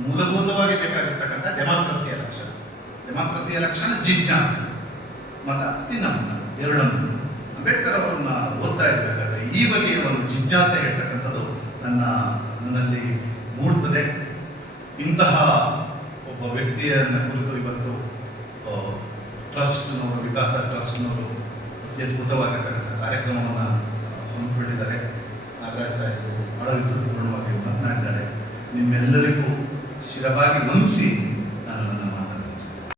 ಮೂಲಭೂತವಾಗಿ ಬೇಕಾಗಿರ್ತಕ್ಕಂಥ ಡೆಮಾಕ್ರಸಿಯ ಲಕ್ಷಣ. ಡೆಮಾಕ್ರಸಿಯ ಲಕ್ಷಣ ಜಿಜ್ಞಾಸೆ. ಮತ ಭಿನ್ನಮತ ಎರಡನ್ನು ಅಂಬೇಡ್ಕರ್ ಅವರನ್ನ ಓದ್ತಾ ಇರಬೇಕಾದ್ರೆ ಈ ಬಗೆಯ ಒಂದು ಜಿಜ್ಞಾಸೆ ಹೇಳ್ತಕ್ಕಂಥದ್ದು ನನ್ನ, ನನ್ನಲ್ಲಿ ಮೂಡ್ತದೆ. ಇಂತಹ ಒಬ್ಬ ವ್ಯಕ್ತಿಯನ್ನ ಕುರಿತು ಟ್ರಸ್ಟ್ನವರು ವಿಕಾಸ ಟ್ರಸ್ಟ್ನವರು ಅತ್ಯದ್ಭುತವಾಗಿರ್ತಕ್ಕಂಥ ಕಾರ್ಯಕ್ರಮವನ್ನು ಹಮ್ಮಿಕೊಂಡಿದ್ದಾರೆ. ನಾಗರಾಜ್ ಸಾಹೇಬರು ಬಹಳ ವಿದ್ಯುತ್ಪೂರ್ಣವಾಗಿ ಮಾತನಾಡಿದ್ದಾರೆ. ನಿಮ್ಮೆಲ್ಲರಿಗೂ ಶಿರವಾಗಿ ವಂದಿಸಿ.